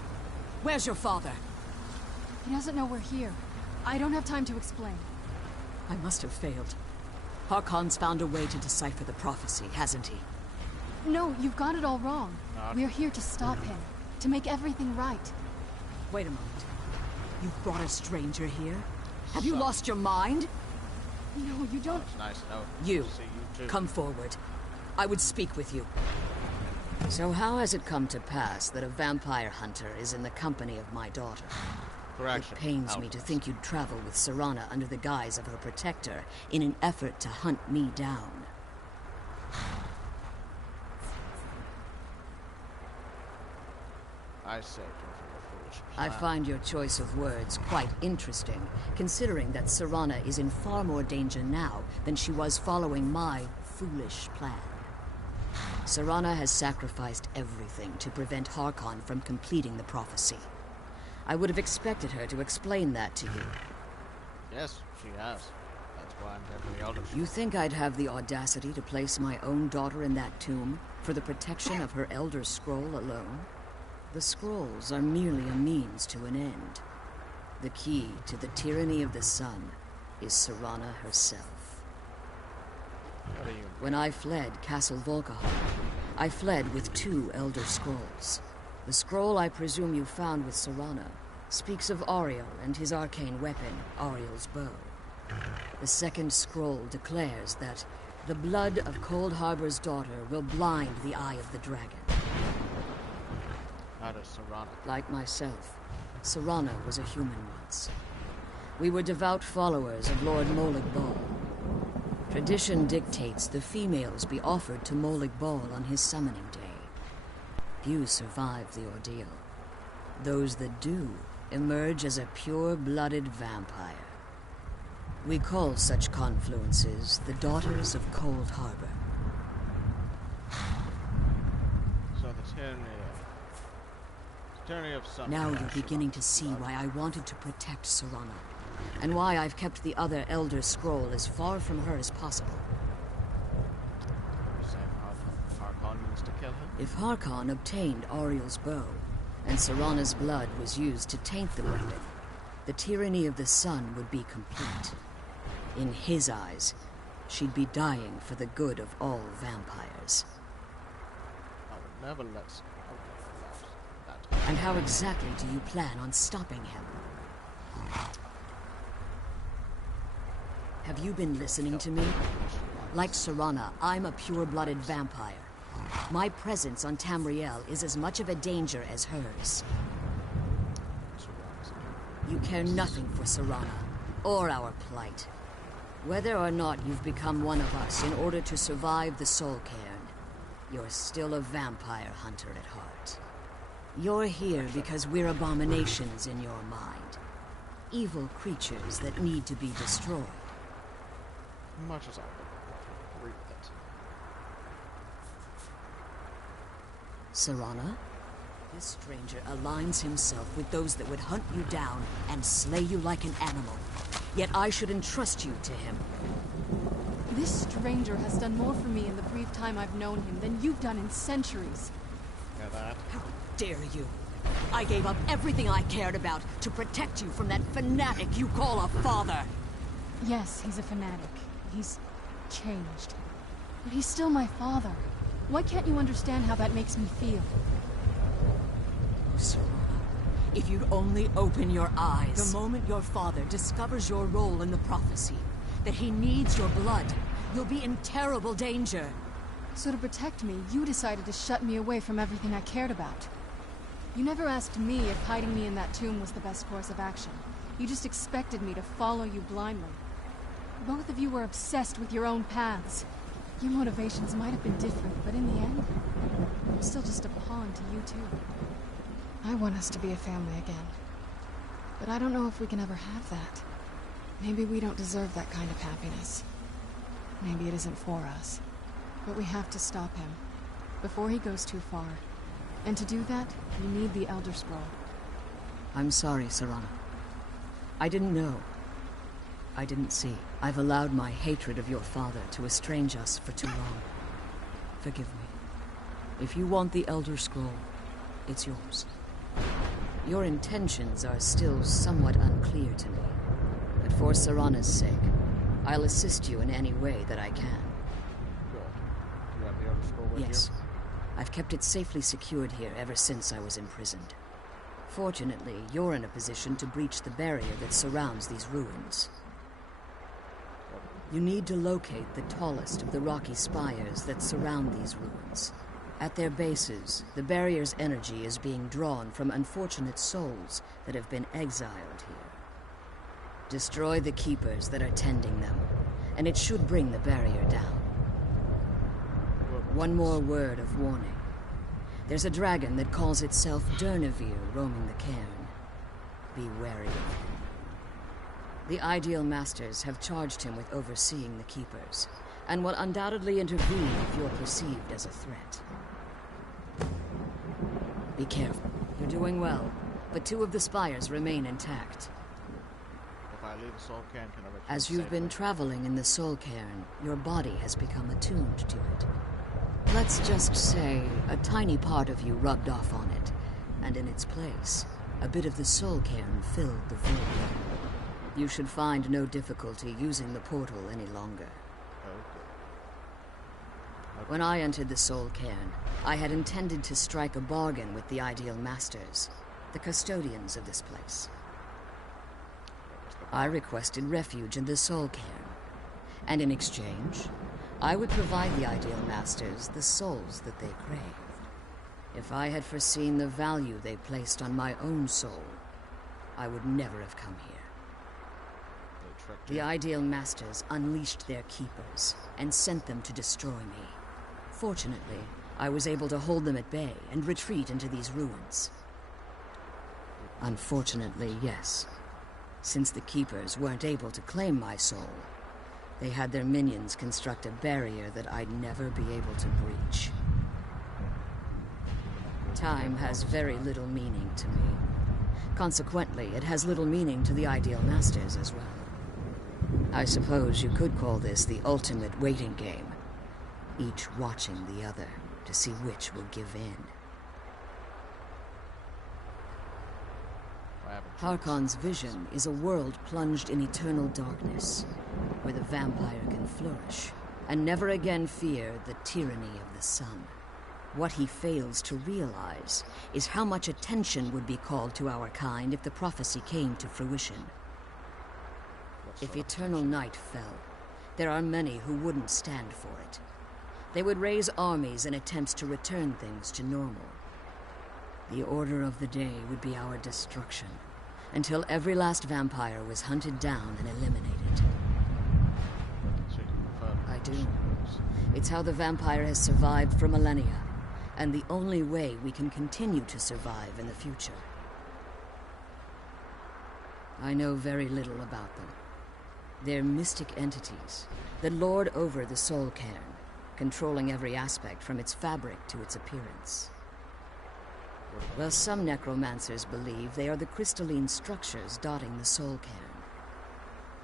Where's your father? He doesn't know we're here. I don't have time to explain. I must have failed. Harkon's found a way to decipher the prophecy, hasn't he? No, you've got it all wrong. We're here to stop him. To make everything right. Wait a moment. You've brought a stranger here? Have you lost your mind? No, you don't. It's nice to know. You, To see you too. come forward. I would speak with you. So how has it come to pass that a vampire hunter is in the company of my daughter? Correction. It pains me to think you'd travel with Serana under the guise of her protector in an effort to hunt me down. I saved her from a foolish plan. I find your choice of words quite interesting, considering that Serana is in far more danger now than she was following my foolish plan. Serana has sacrificed everything to prevent Harkon from completing the prophecy. I would have expected her to explain that to you. Yes, she has. That's why I'm here for the elders. You think I'd have the audacity to place my own daughter in that tomb for the protection of her Elder Scroll alone? The scrolls are merely a means to an end. The key to the tyranny of the sun is Serana herself. What are you? When I fled Castle Volkahar, I fled with 2 Elder Scrolls. The scroll I presume you found with Serana speaks of Auriel and his arcane weapon, Auriel's bow. The second scroll declares that the blood of Cold Harbor's daughter will blind the eye of the dragon. How does Serana? Like myself, Serana was a human once. We were devout followers of Lord Molig Bal. Tradition dictates the females be offered to Molig Bal on his summoning day. Few survive the ordeal. Those that do emerge as a pure-blooded vampire. We call such confluences the Daughters of Cold Harbor. So the tyranny of sun. Now you're beginning to see why I wanted to protect Serana, and why I've kept the other Elder Scroll as far from her as possible. You're saying Harkon means to kill him? If Harkon obtained Auriel's bow, and Serana's blood was used to taint the weapon, the tyranny of the sun would be complete. In his eyes, she'd be dying for the good of all vampires. I would never let that. And how exactly do you plan on stopping him? Have you been listening to me? Like Serana, I'm a pure-blooded vampire. My presence on Tamriel is as much of a danger as hers. You care nothing for Serana, or our plight. Whether or not you've become one of us in order to survive the Soul Cairn, you're still a vampire hunter at heart. You're here because we're abominations in your mind. Evil creatures that need to be destroyed. Much as I would agree with it. Serana? This stranger aligns himself with those that would hunt you down and slay you like an animal. Yet I should entrust you to him. This stranger has done more for me in the brief time I've known him than you've done in centuries. Yeah, that. How dare you? I gave up everything I cared about to protect you from that fanatic you call a father. Yes, he's a fanatic. He's changed. But he's still my father. Why can't you understand how that makes me feel? Serana, if you'd only open your eyes. The moment your father discovers your role in the prophecy, that he needs your blood, you'll be in terrible danger. So to protect me, you decided to shut me away from everything I cared about. You never asked me if hiding me in that tomb was the best course of action. You just expected me to follow you blindly. Both of you were obsessed with your own paths. Your motivations might have been different, but in the end, I'm still just a pawn to you too. I want us to be a family again. But I don't know if we can ever have that. Maybe we don't deserve that kind of happiness. Maybe it isn't for us. But we have to stop him, before he goes too far. And to do that, we need the Elder Scroll. I'm sorry, Serana. I didn't know. I didn't see. I've allowed my hatred of your father to estrange us for too long. Forgive me. If you want the Elder Scroll, it's yours. Your intentions are still somewhat unclear to me. But for Serana's sake, I'll assist you in any way that I can. Good. You have the Elder Scroll with Yes. you? I've kept it safely secured here ever since I was imprisoned. Fortunately, you're in a position to breach the barrier that surrounds these ruins. You need to locate the tallest of the rocky spires that surround these ruins. At their bases, the barrier's energy is being drawn from unfortunate souls that have been exiled here. Destroy the keepers that are tending them, and it should bring the barrier down. One more word of warning. There's a dragon that calls itself Durnevere roaming the cairn. Be wary of him. The Ideal Masters have charged him with overseeing the Keepers, and will undoubtedly intervene if you're perceived as a threat. Be careful. You're doing well, but 2 of the spires remain intact. If I leave the Soul Cairn, can I return As you've been safely? traveling in the Soul Cairn, your body has become attuned to it. Let's just say a tiny part of you rubbed off on it, and in its place, a bit of the Soul Cairn filled the void. You should find no difficulty using the portal any longer. Okay. When I entered the Soul Cairn, I had intended to strike a bargain with the Ideal Masters, the custodians of this place. I requested refuge in the Soul Cairn, and in exchange, I would provide the Ideal Masters the souls that they craved. If I had foreseen the value they placed on my own soul, I would never have come here. They tricked The you. Ideal Masters unleashed their keepers and sent them to destroy me. Fortunately, I was able to hold them at bay and retreat into these ruins. Unfortunately, yes. Since the keepers weren't able to claim my soul, they had their minions construct a barrier that I'd never be able to breach. Time has very little meaning to me. Consequently, it has little meaning to the Ideal Masters as well. I suppose you could call this the ultimate waiting game, each watching the other to see which will give in. Harkon's vision is a world plunged in eternal darkness, where the vampire can flourish, and never again fear the tyranny of the sun. What he fails to realize is how much attention would be called to our kind if the prophecy came to fruition. If eternal night fell, there are many who wouldn't stand for it. They would raise armies in attempts to return things to normal. The order of the day would be our destruction, until every last vampire was hunted down and eliminated. I do. It's how the vampire has survived for millennia, and the only way we can continue to survive in the future. I know very little about them. They're mystic entities that lord over the soul cairn, controlling every aspect from its fabric to its appearance. Well, some necromancers believe they are the crystalline structures dotting the soul cairn.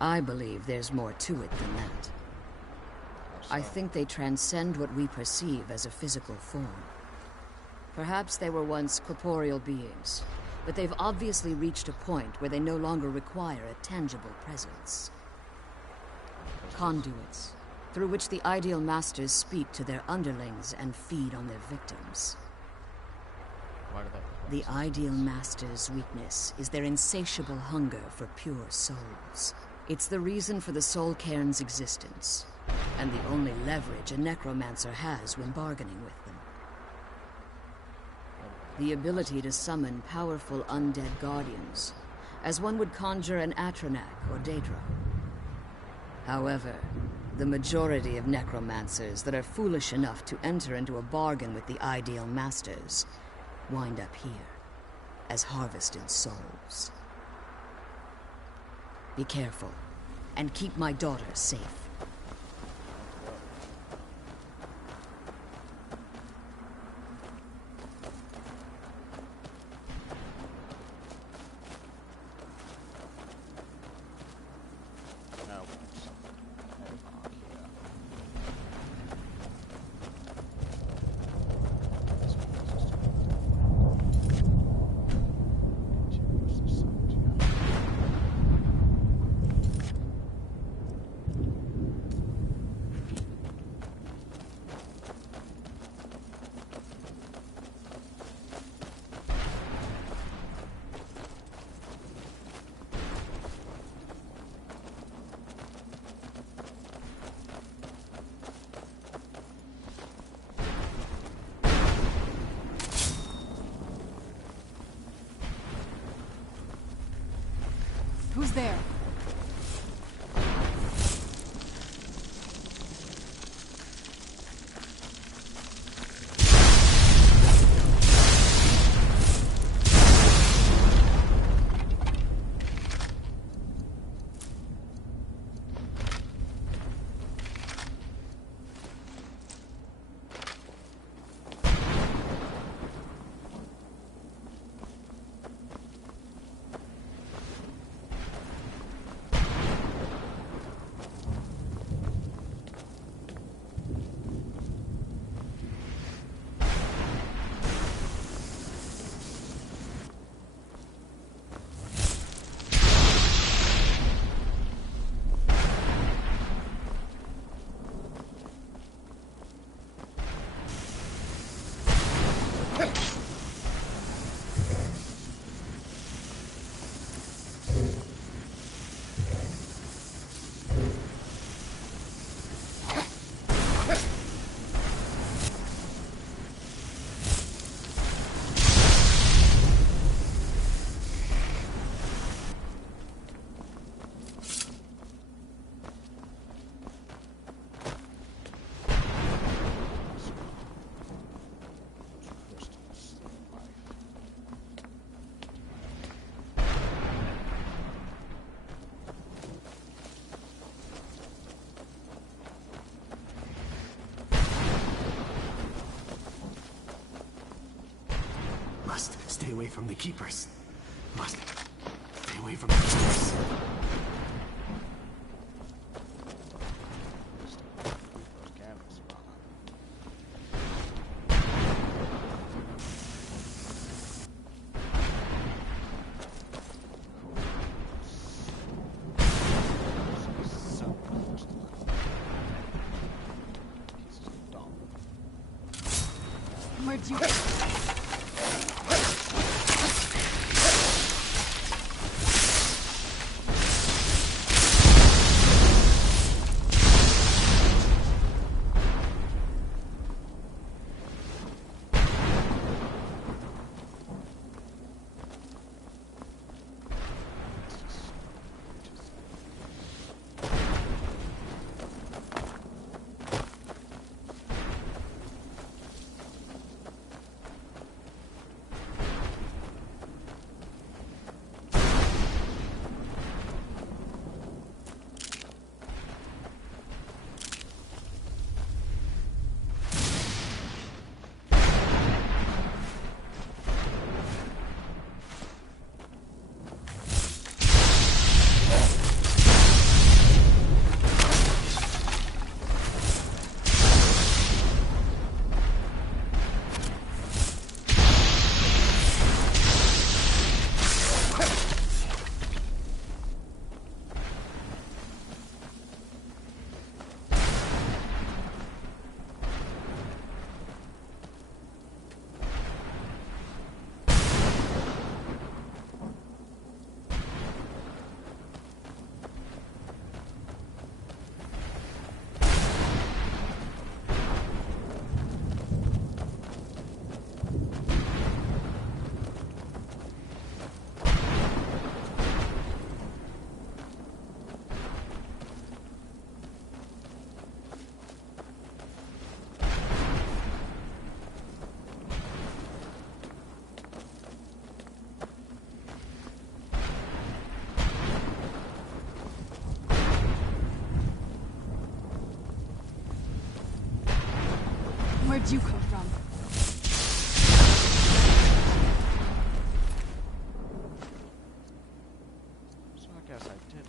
I believe there's more to it than that. I think they transcend what we perceive as a physical form. Perhaps they were once corporeal beings, but they've obviously reached a point where they no longer require a tangible presence. Conduits, through which the Ideal Masters speak to their underlings and feed on their victims. The Ideal Masters' weakness is their insatiable hunger for pure souls. It's the reason for the soul cairn's existence, and the only leverage a necromancer has when bargaining with them. The ability to summon powerful undead guardians, as one would conjure an Atronak or Daedra. However, the majority of necromancers that are foolish enough to enter into a bargain with the Ideal Masters wind up here, as harvested souls. Be careful, and keep my daughter safe. Who's there? Stay away from the Keepers. Must stay away from the Keepers. Where'd you... Where'd you come from? So I guess I did.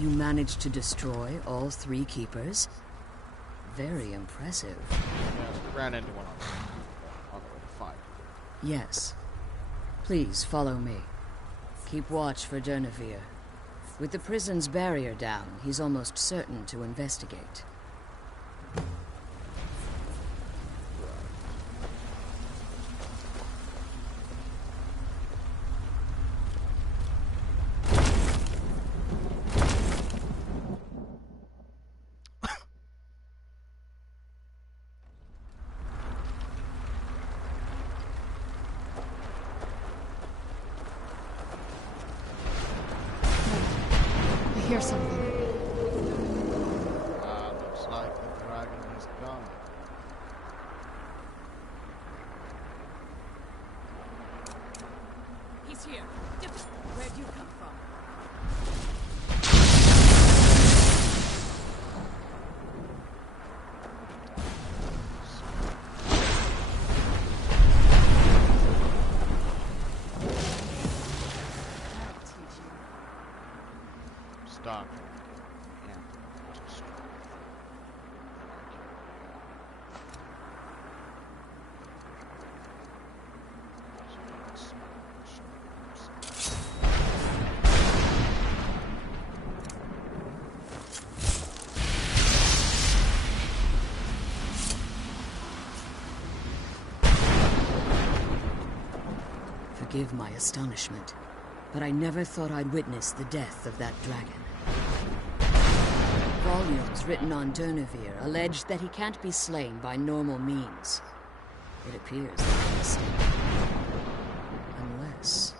You managed to destroy all 3 keepers? Very impressive. Yes, we ran into one on the way to find. Yes. Please follow me. Keep watch for Durnevere. With the prison's barrier down, he's almost certain to investigate. I hear something. Looks like the dragon has come. He's here. Where'd you come from? Stop. Forgive my astonishment, but I never thought I'd witness the death of that dragon. Volumes written on Durnevere allege that he can't be slain by normal means. It appears they're mistaken. Unless...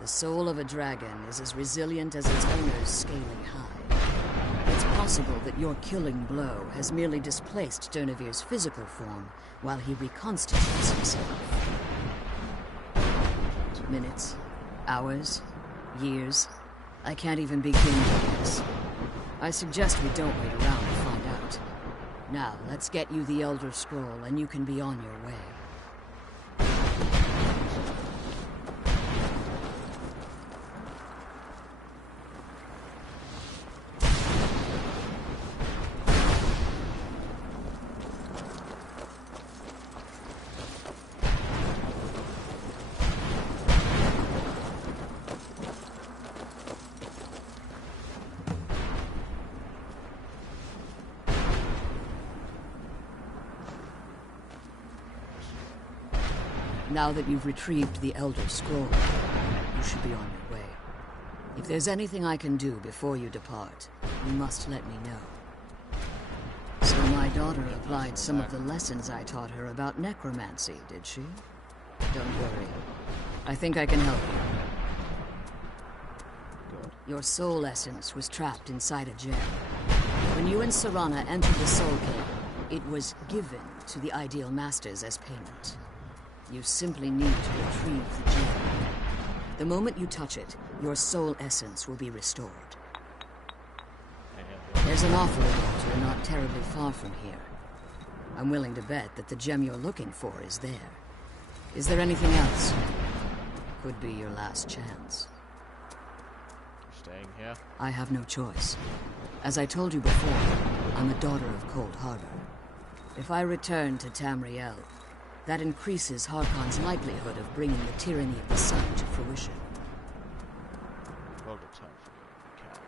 the soul of a dragon is as resilient as its owner's scaly hide. It's possible that your killing blow has merely displaced Durnevere's physical form while he reconstitutes himself. Minutes, hours, years. I can't even begin to guess. I suggest we don't wait around to find out. Now, let's get you the Elder Scroll and you can be on your way. Now that you've retrieved the Elder Scroll, you should be on your way. If there's anything I can do before you depart, you must let me know. So my daughter applied some of the lessons I taught her about necromancy, did she? Don't worry. I think I can help you. Your soul essence was trapped inside a gem. When you and Serana entered the Soul Cave, it was given to the Ideal Masters as payment. You simply need to retrieve the gem. The moment you touch it, your soul essence will be restored. There's an offering altar not terribly far from here. I'm willing to bet that the gem you're looking for is there. Is there anything else? Could be your last chance. Staying here? I have no choice. As I told you before, I'm a daughter of Cold Harbor. If I return to Tamriel, that increases Harkon's likelihood of bringing the tyranny of the sun to fruition. Well, good time for you, Cal.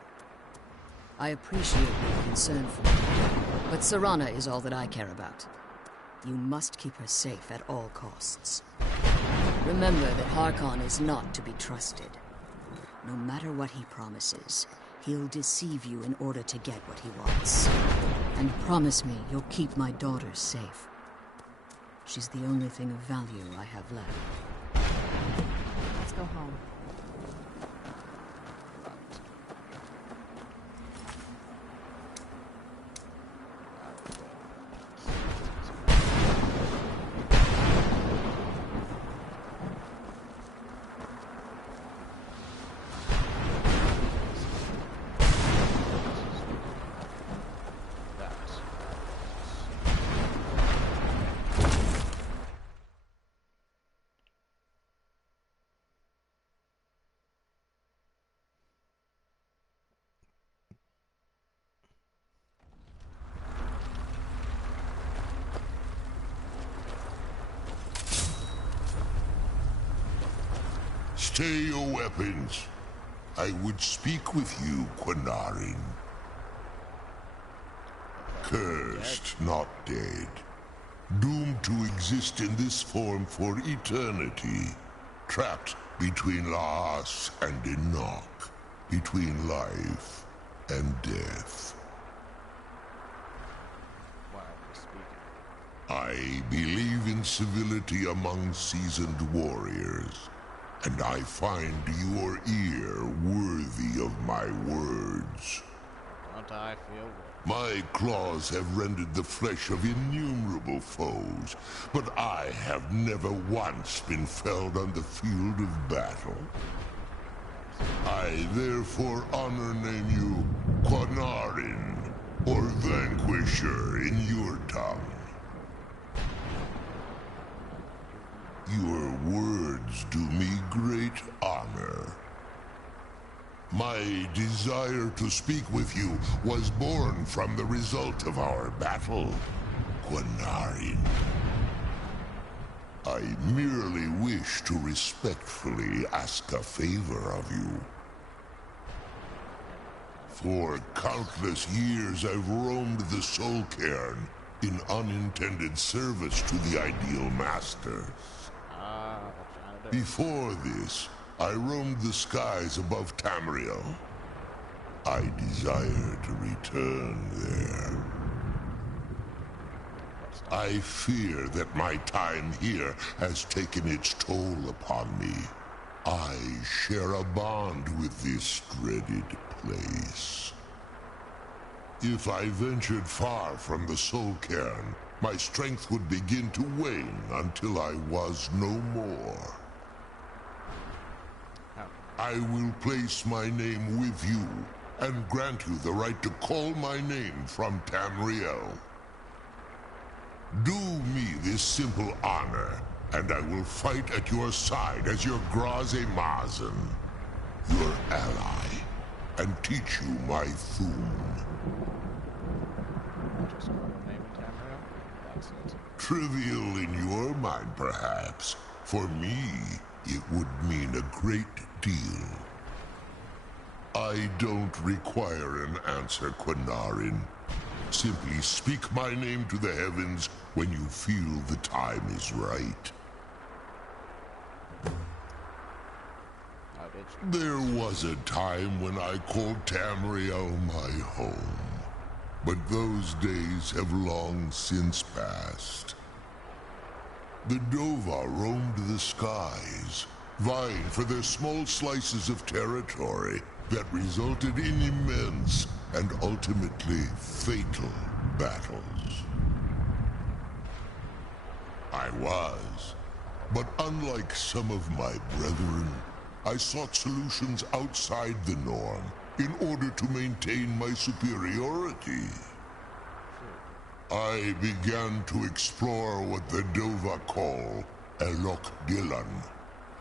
I appreciate your concern for me, but Serana is all that I care about. You must keep her safe at all costs. Remember that Harkon is not to be trusted. No matter what he promises, he'll deceive you in order to get what he wants. And promise me you'll keep my daughter safe. She's the only thing of value I have left. Let's go home. Stay your weapons. I would speak with you, Quinarin. Cursed, not dead. Doomed to exist in this form for eternity. Trapped between Laas and Enoch. Between life and death. I believe in civility among seasoned warriors, and I find your ear worthy of my words. Don't I feel good? My claws have rendered the flesh of innumerable foes, but I have never once been felled on the field of battle. I therefore honor name you Quinarin, or Vanquisher in your tongue. Your words do me great honor. My desire to speak with you was born from the result of our battle, Quinarin. I merely wish to respectfully ask a favor of you. For countless years I've roamed the Soul Cairn in unintended service to the Ideal Masters. Before this, I roamed the skies above Tamriel. I desire to return there. I fear that my time here has taken its toll upon me. I share a bond with this dreaded place. If I ventured far from the Soul Cairn, my strength would begin to wane until I was no more. I will place my name with you and grant you the right to call my name from Tamriel. Do me this simple honor, and I will fight at your side as your Graze Mazen, your ally, and teach you my Thum. Just call your name in Tamriel? That's it. Trivial in your mind, perhaps. For me, it would mean a great deal. I don't require an answer, Quinarin. Simply speak my name to the heavens when you feel the time is right. There was a time when I called Tamriel my home, but those days have long since passed. The Dova roamed the skies, vying for their small slices of territory that resulted in immense and ultimately fatal battles. I was, but unlike some of my brethren, I sought solutions outside the norm in order to maintain my superiority. I began to explore what the Dova call Elok Dilan,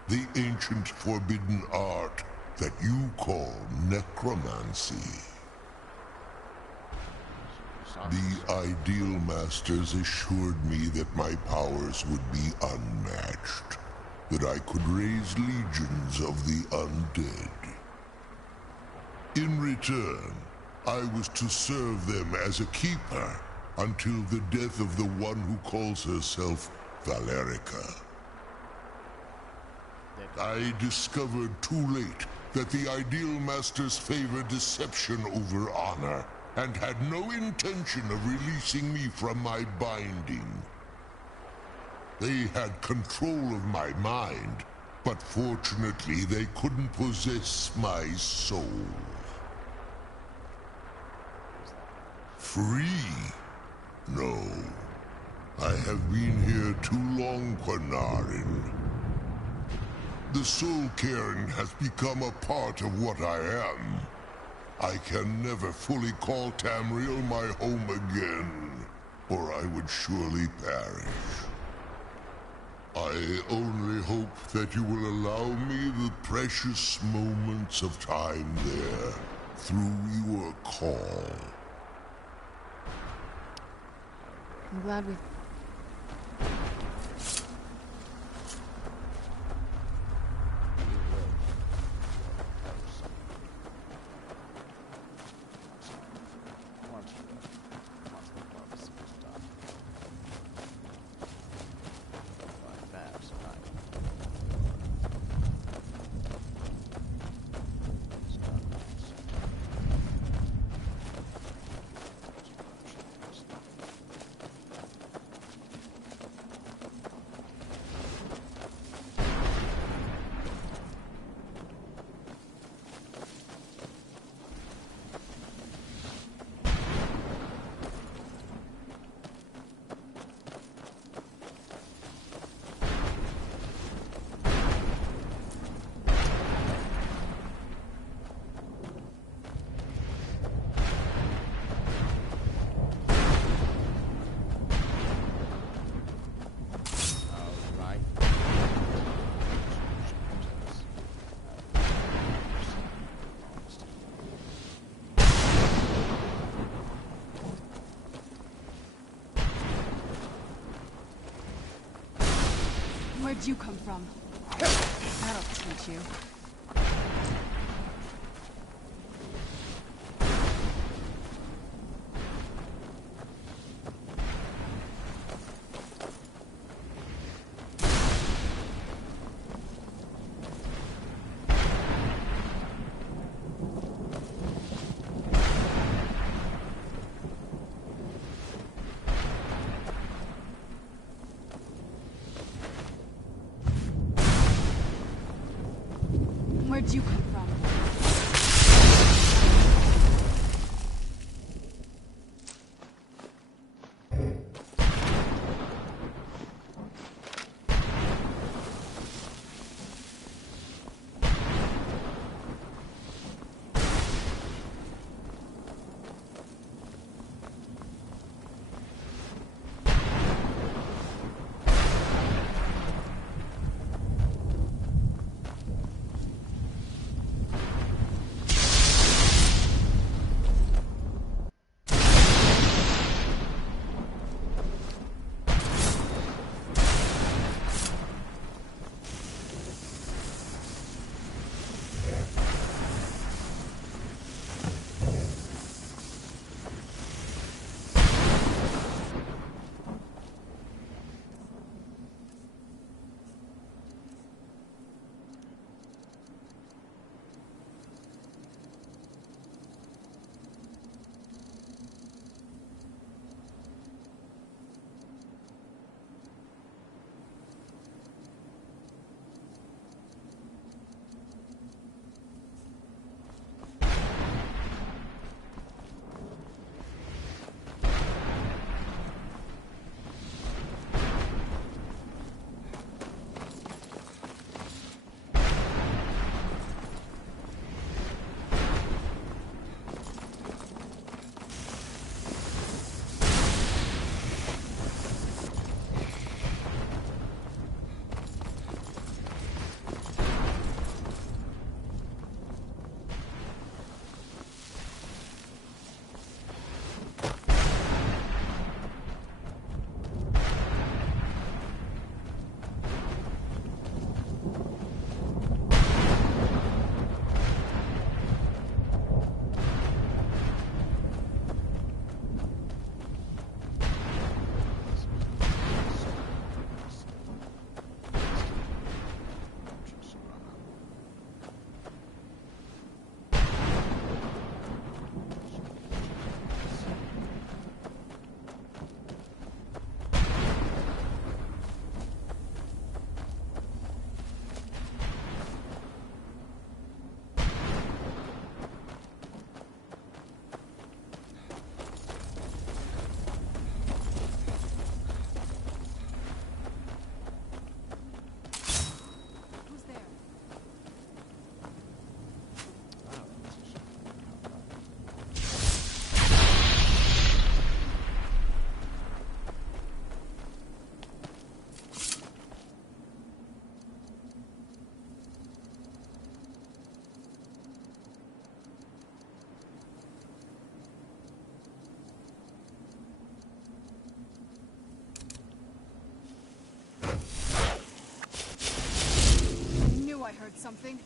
the ancient forbidden art that you call necromancy. The Ideal Masters assured me that my powers would be unmatched, that I could raise legions of the undead. In return, I was to serve them as a keeper until the death of the one who calls herself Valerica. I discovered too late that the Ideal Masters favor deception over honor, and had no intention of releasing me from my binding. They had control of my mind, but fortunately they couldn't possess my soul. Free? No. I have been here too long, Quinarin. The Soul Cairn has become a part of what I am. I can never fully call Tamriel my home again, or I would surely perish. I only hope that you will allow me the precious moments of time there, through your call. I'm glad we... Where'd you come from? That'll teach you. Where'd you come from? I heard something.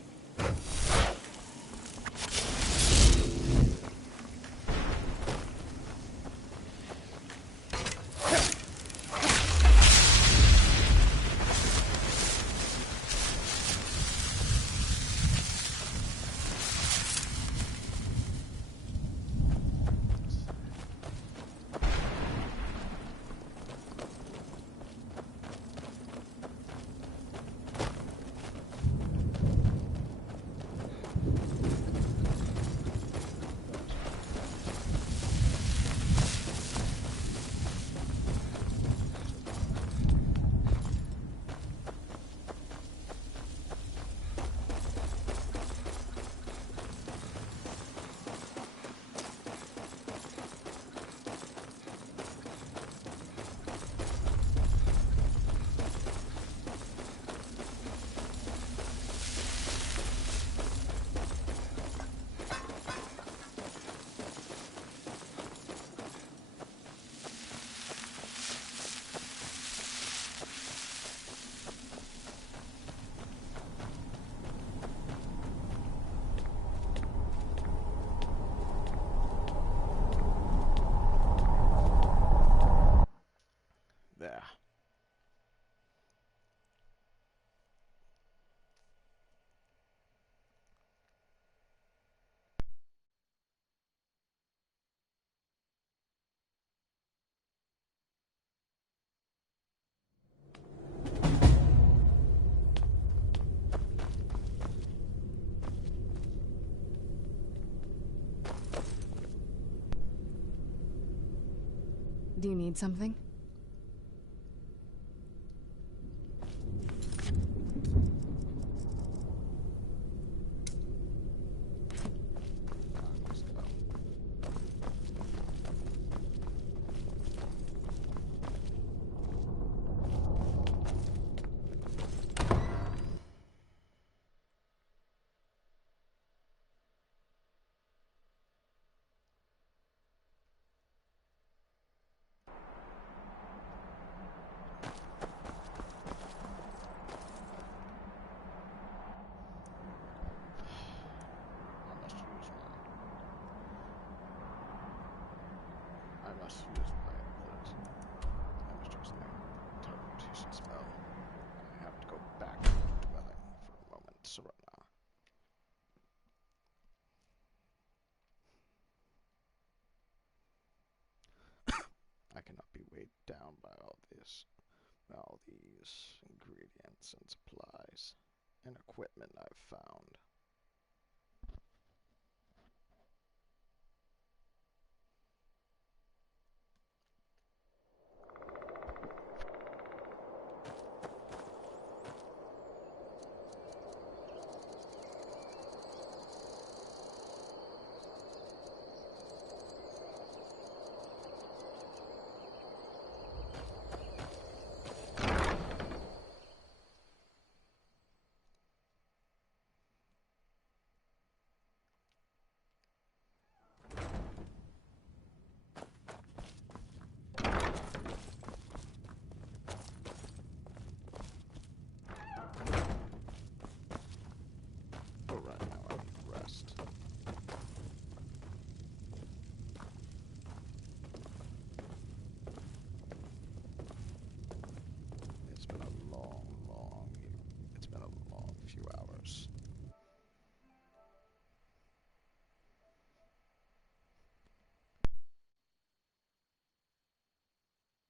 Do you need something? I must use my ability. I must use my teleportation spell. I have to go back to the dwelling for a moment, Serena. I cannot be weighed down by all these ingredients and supplies and equipment I've found.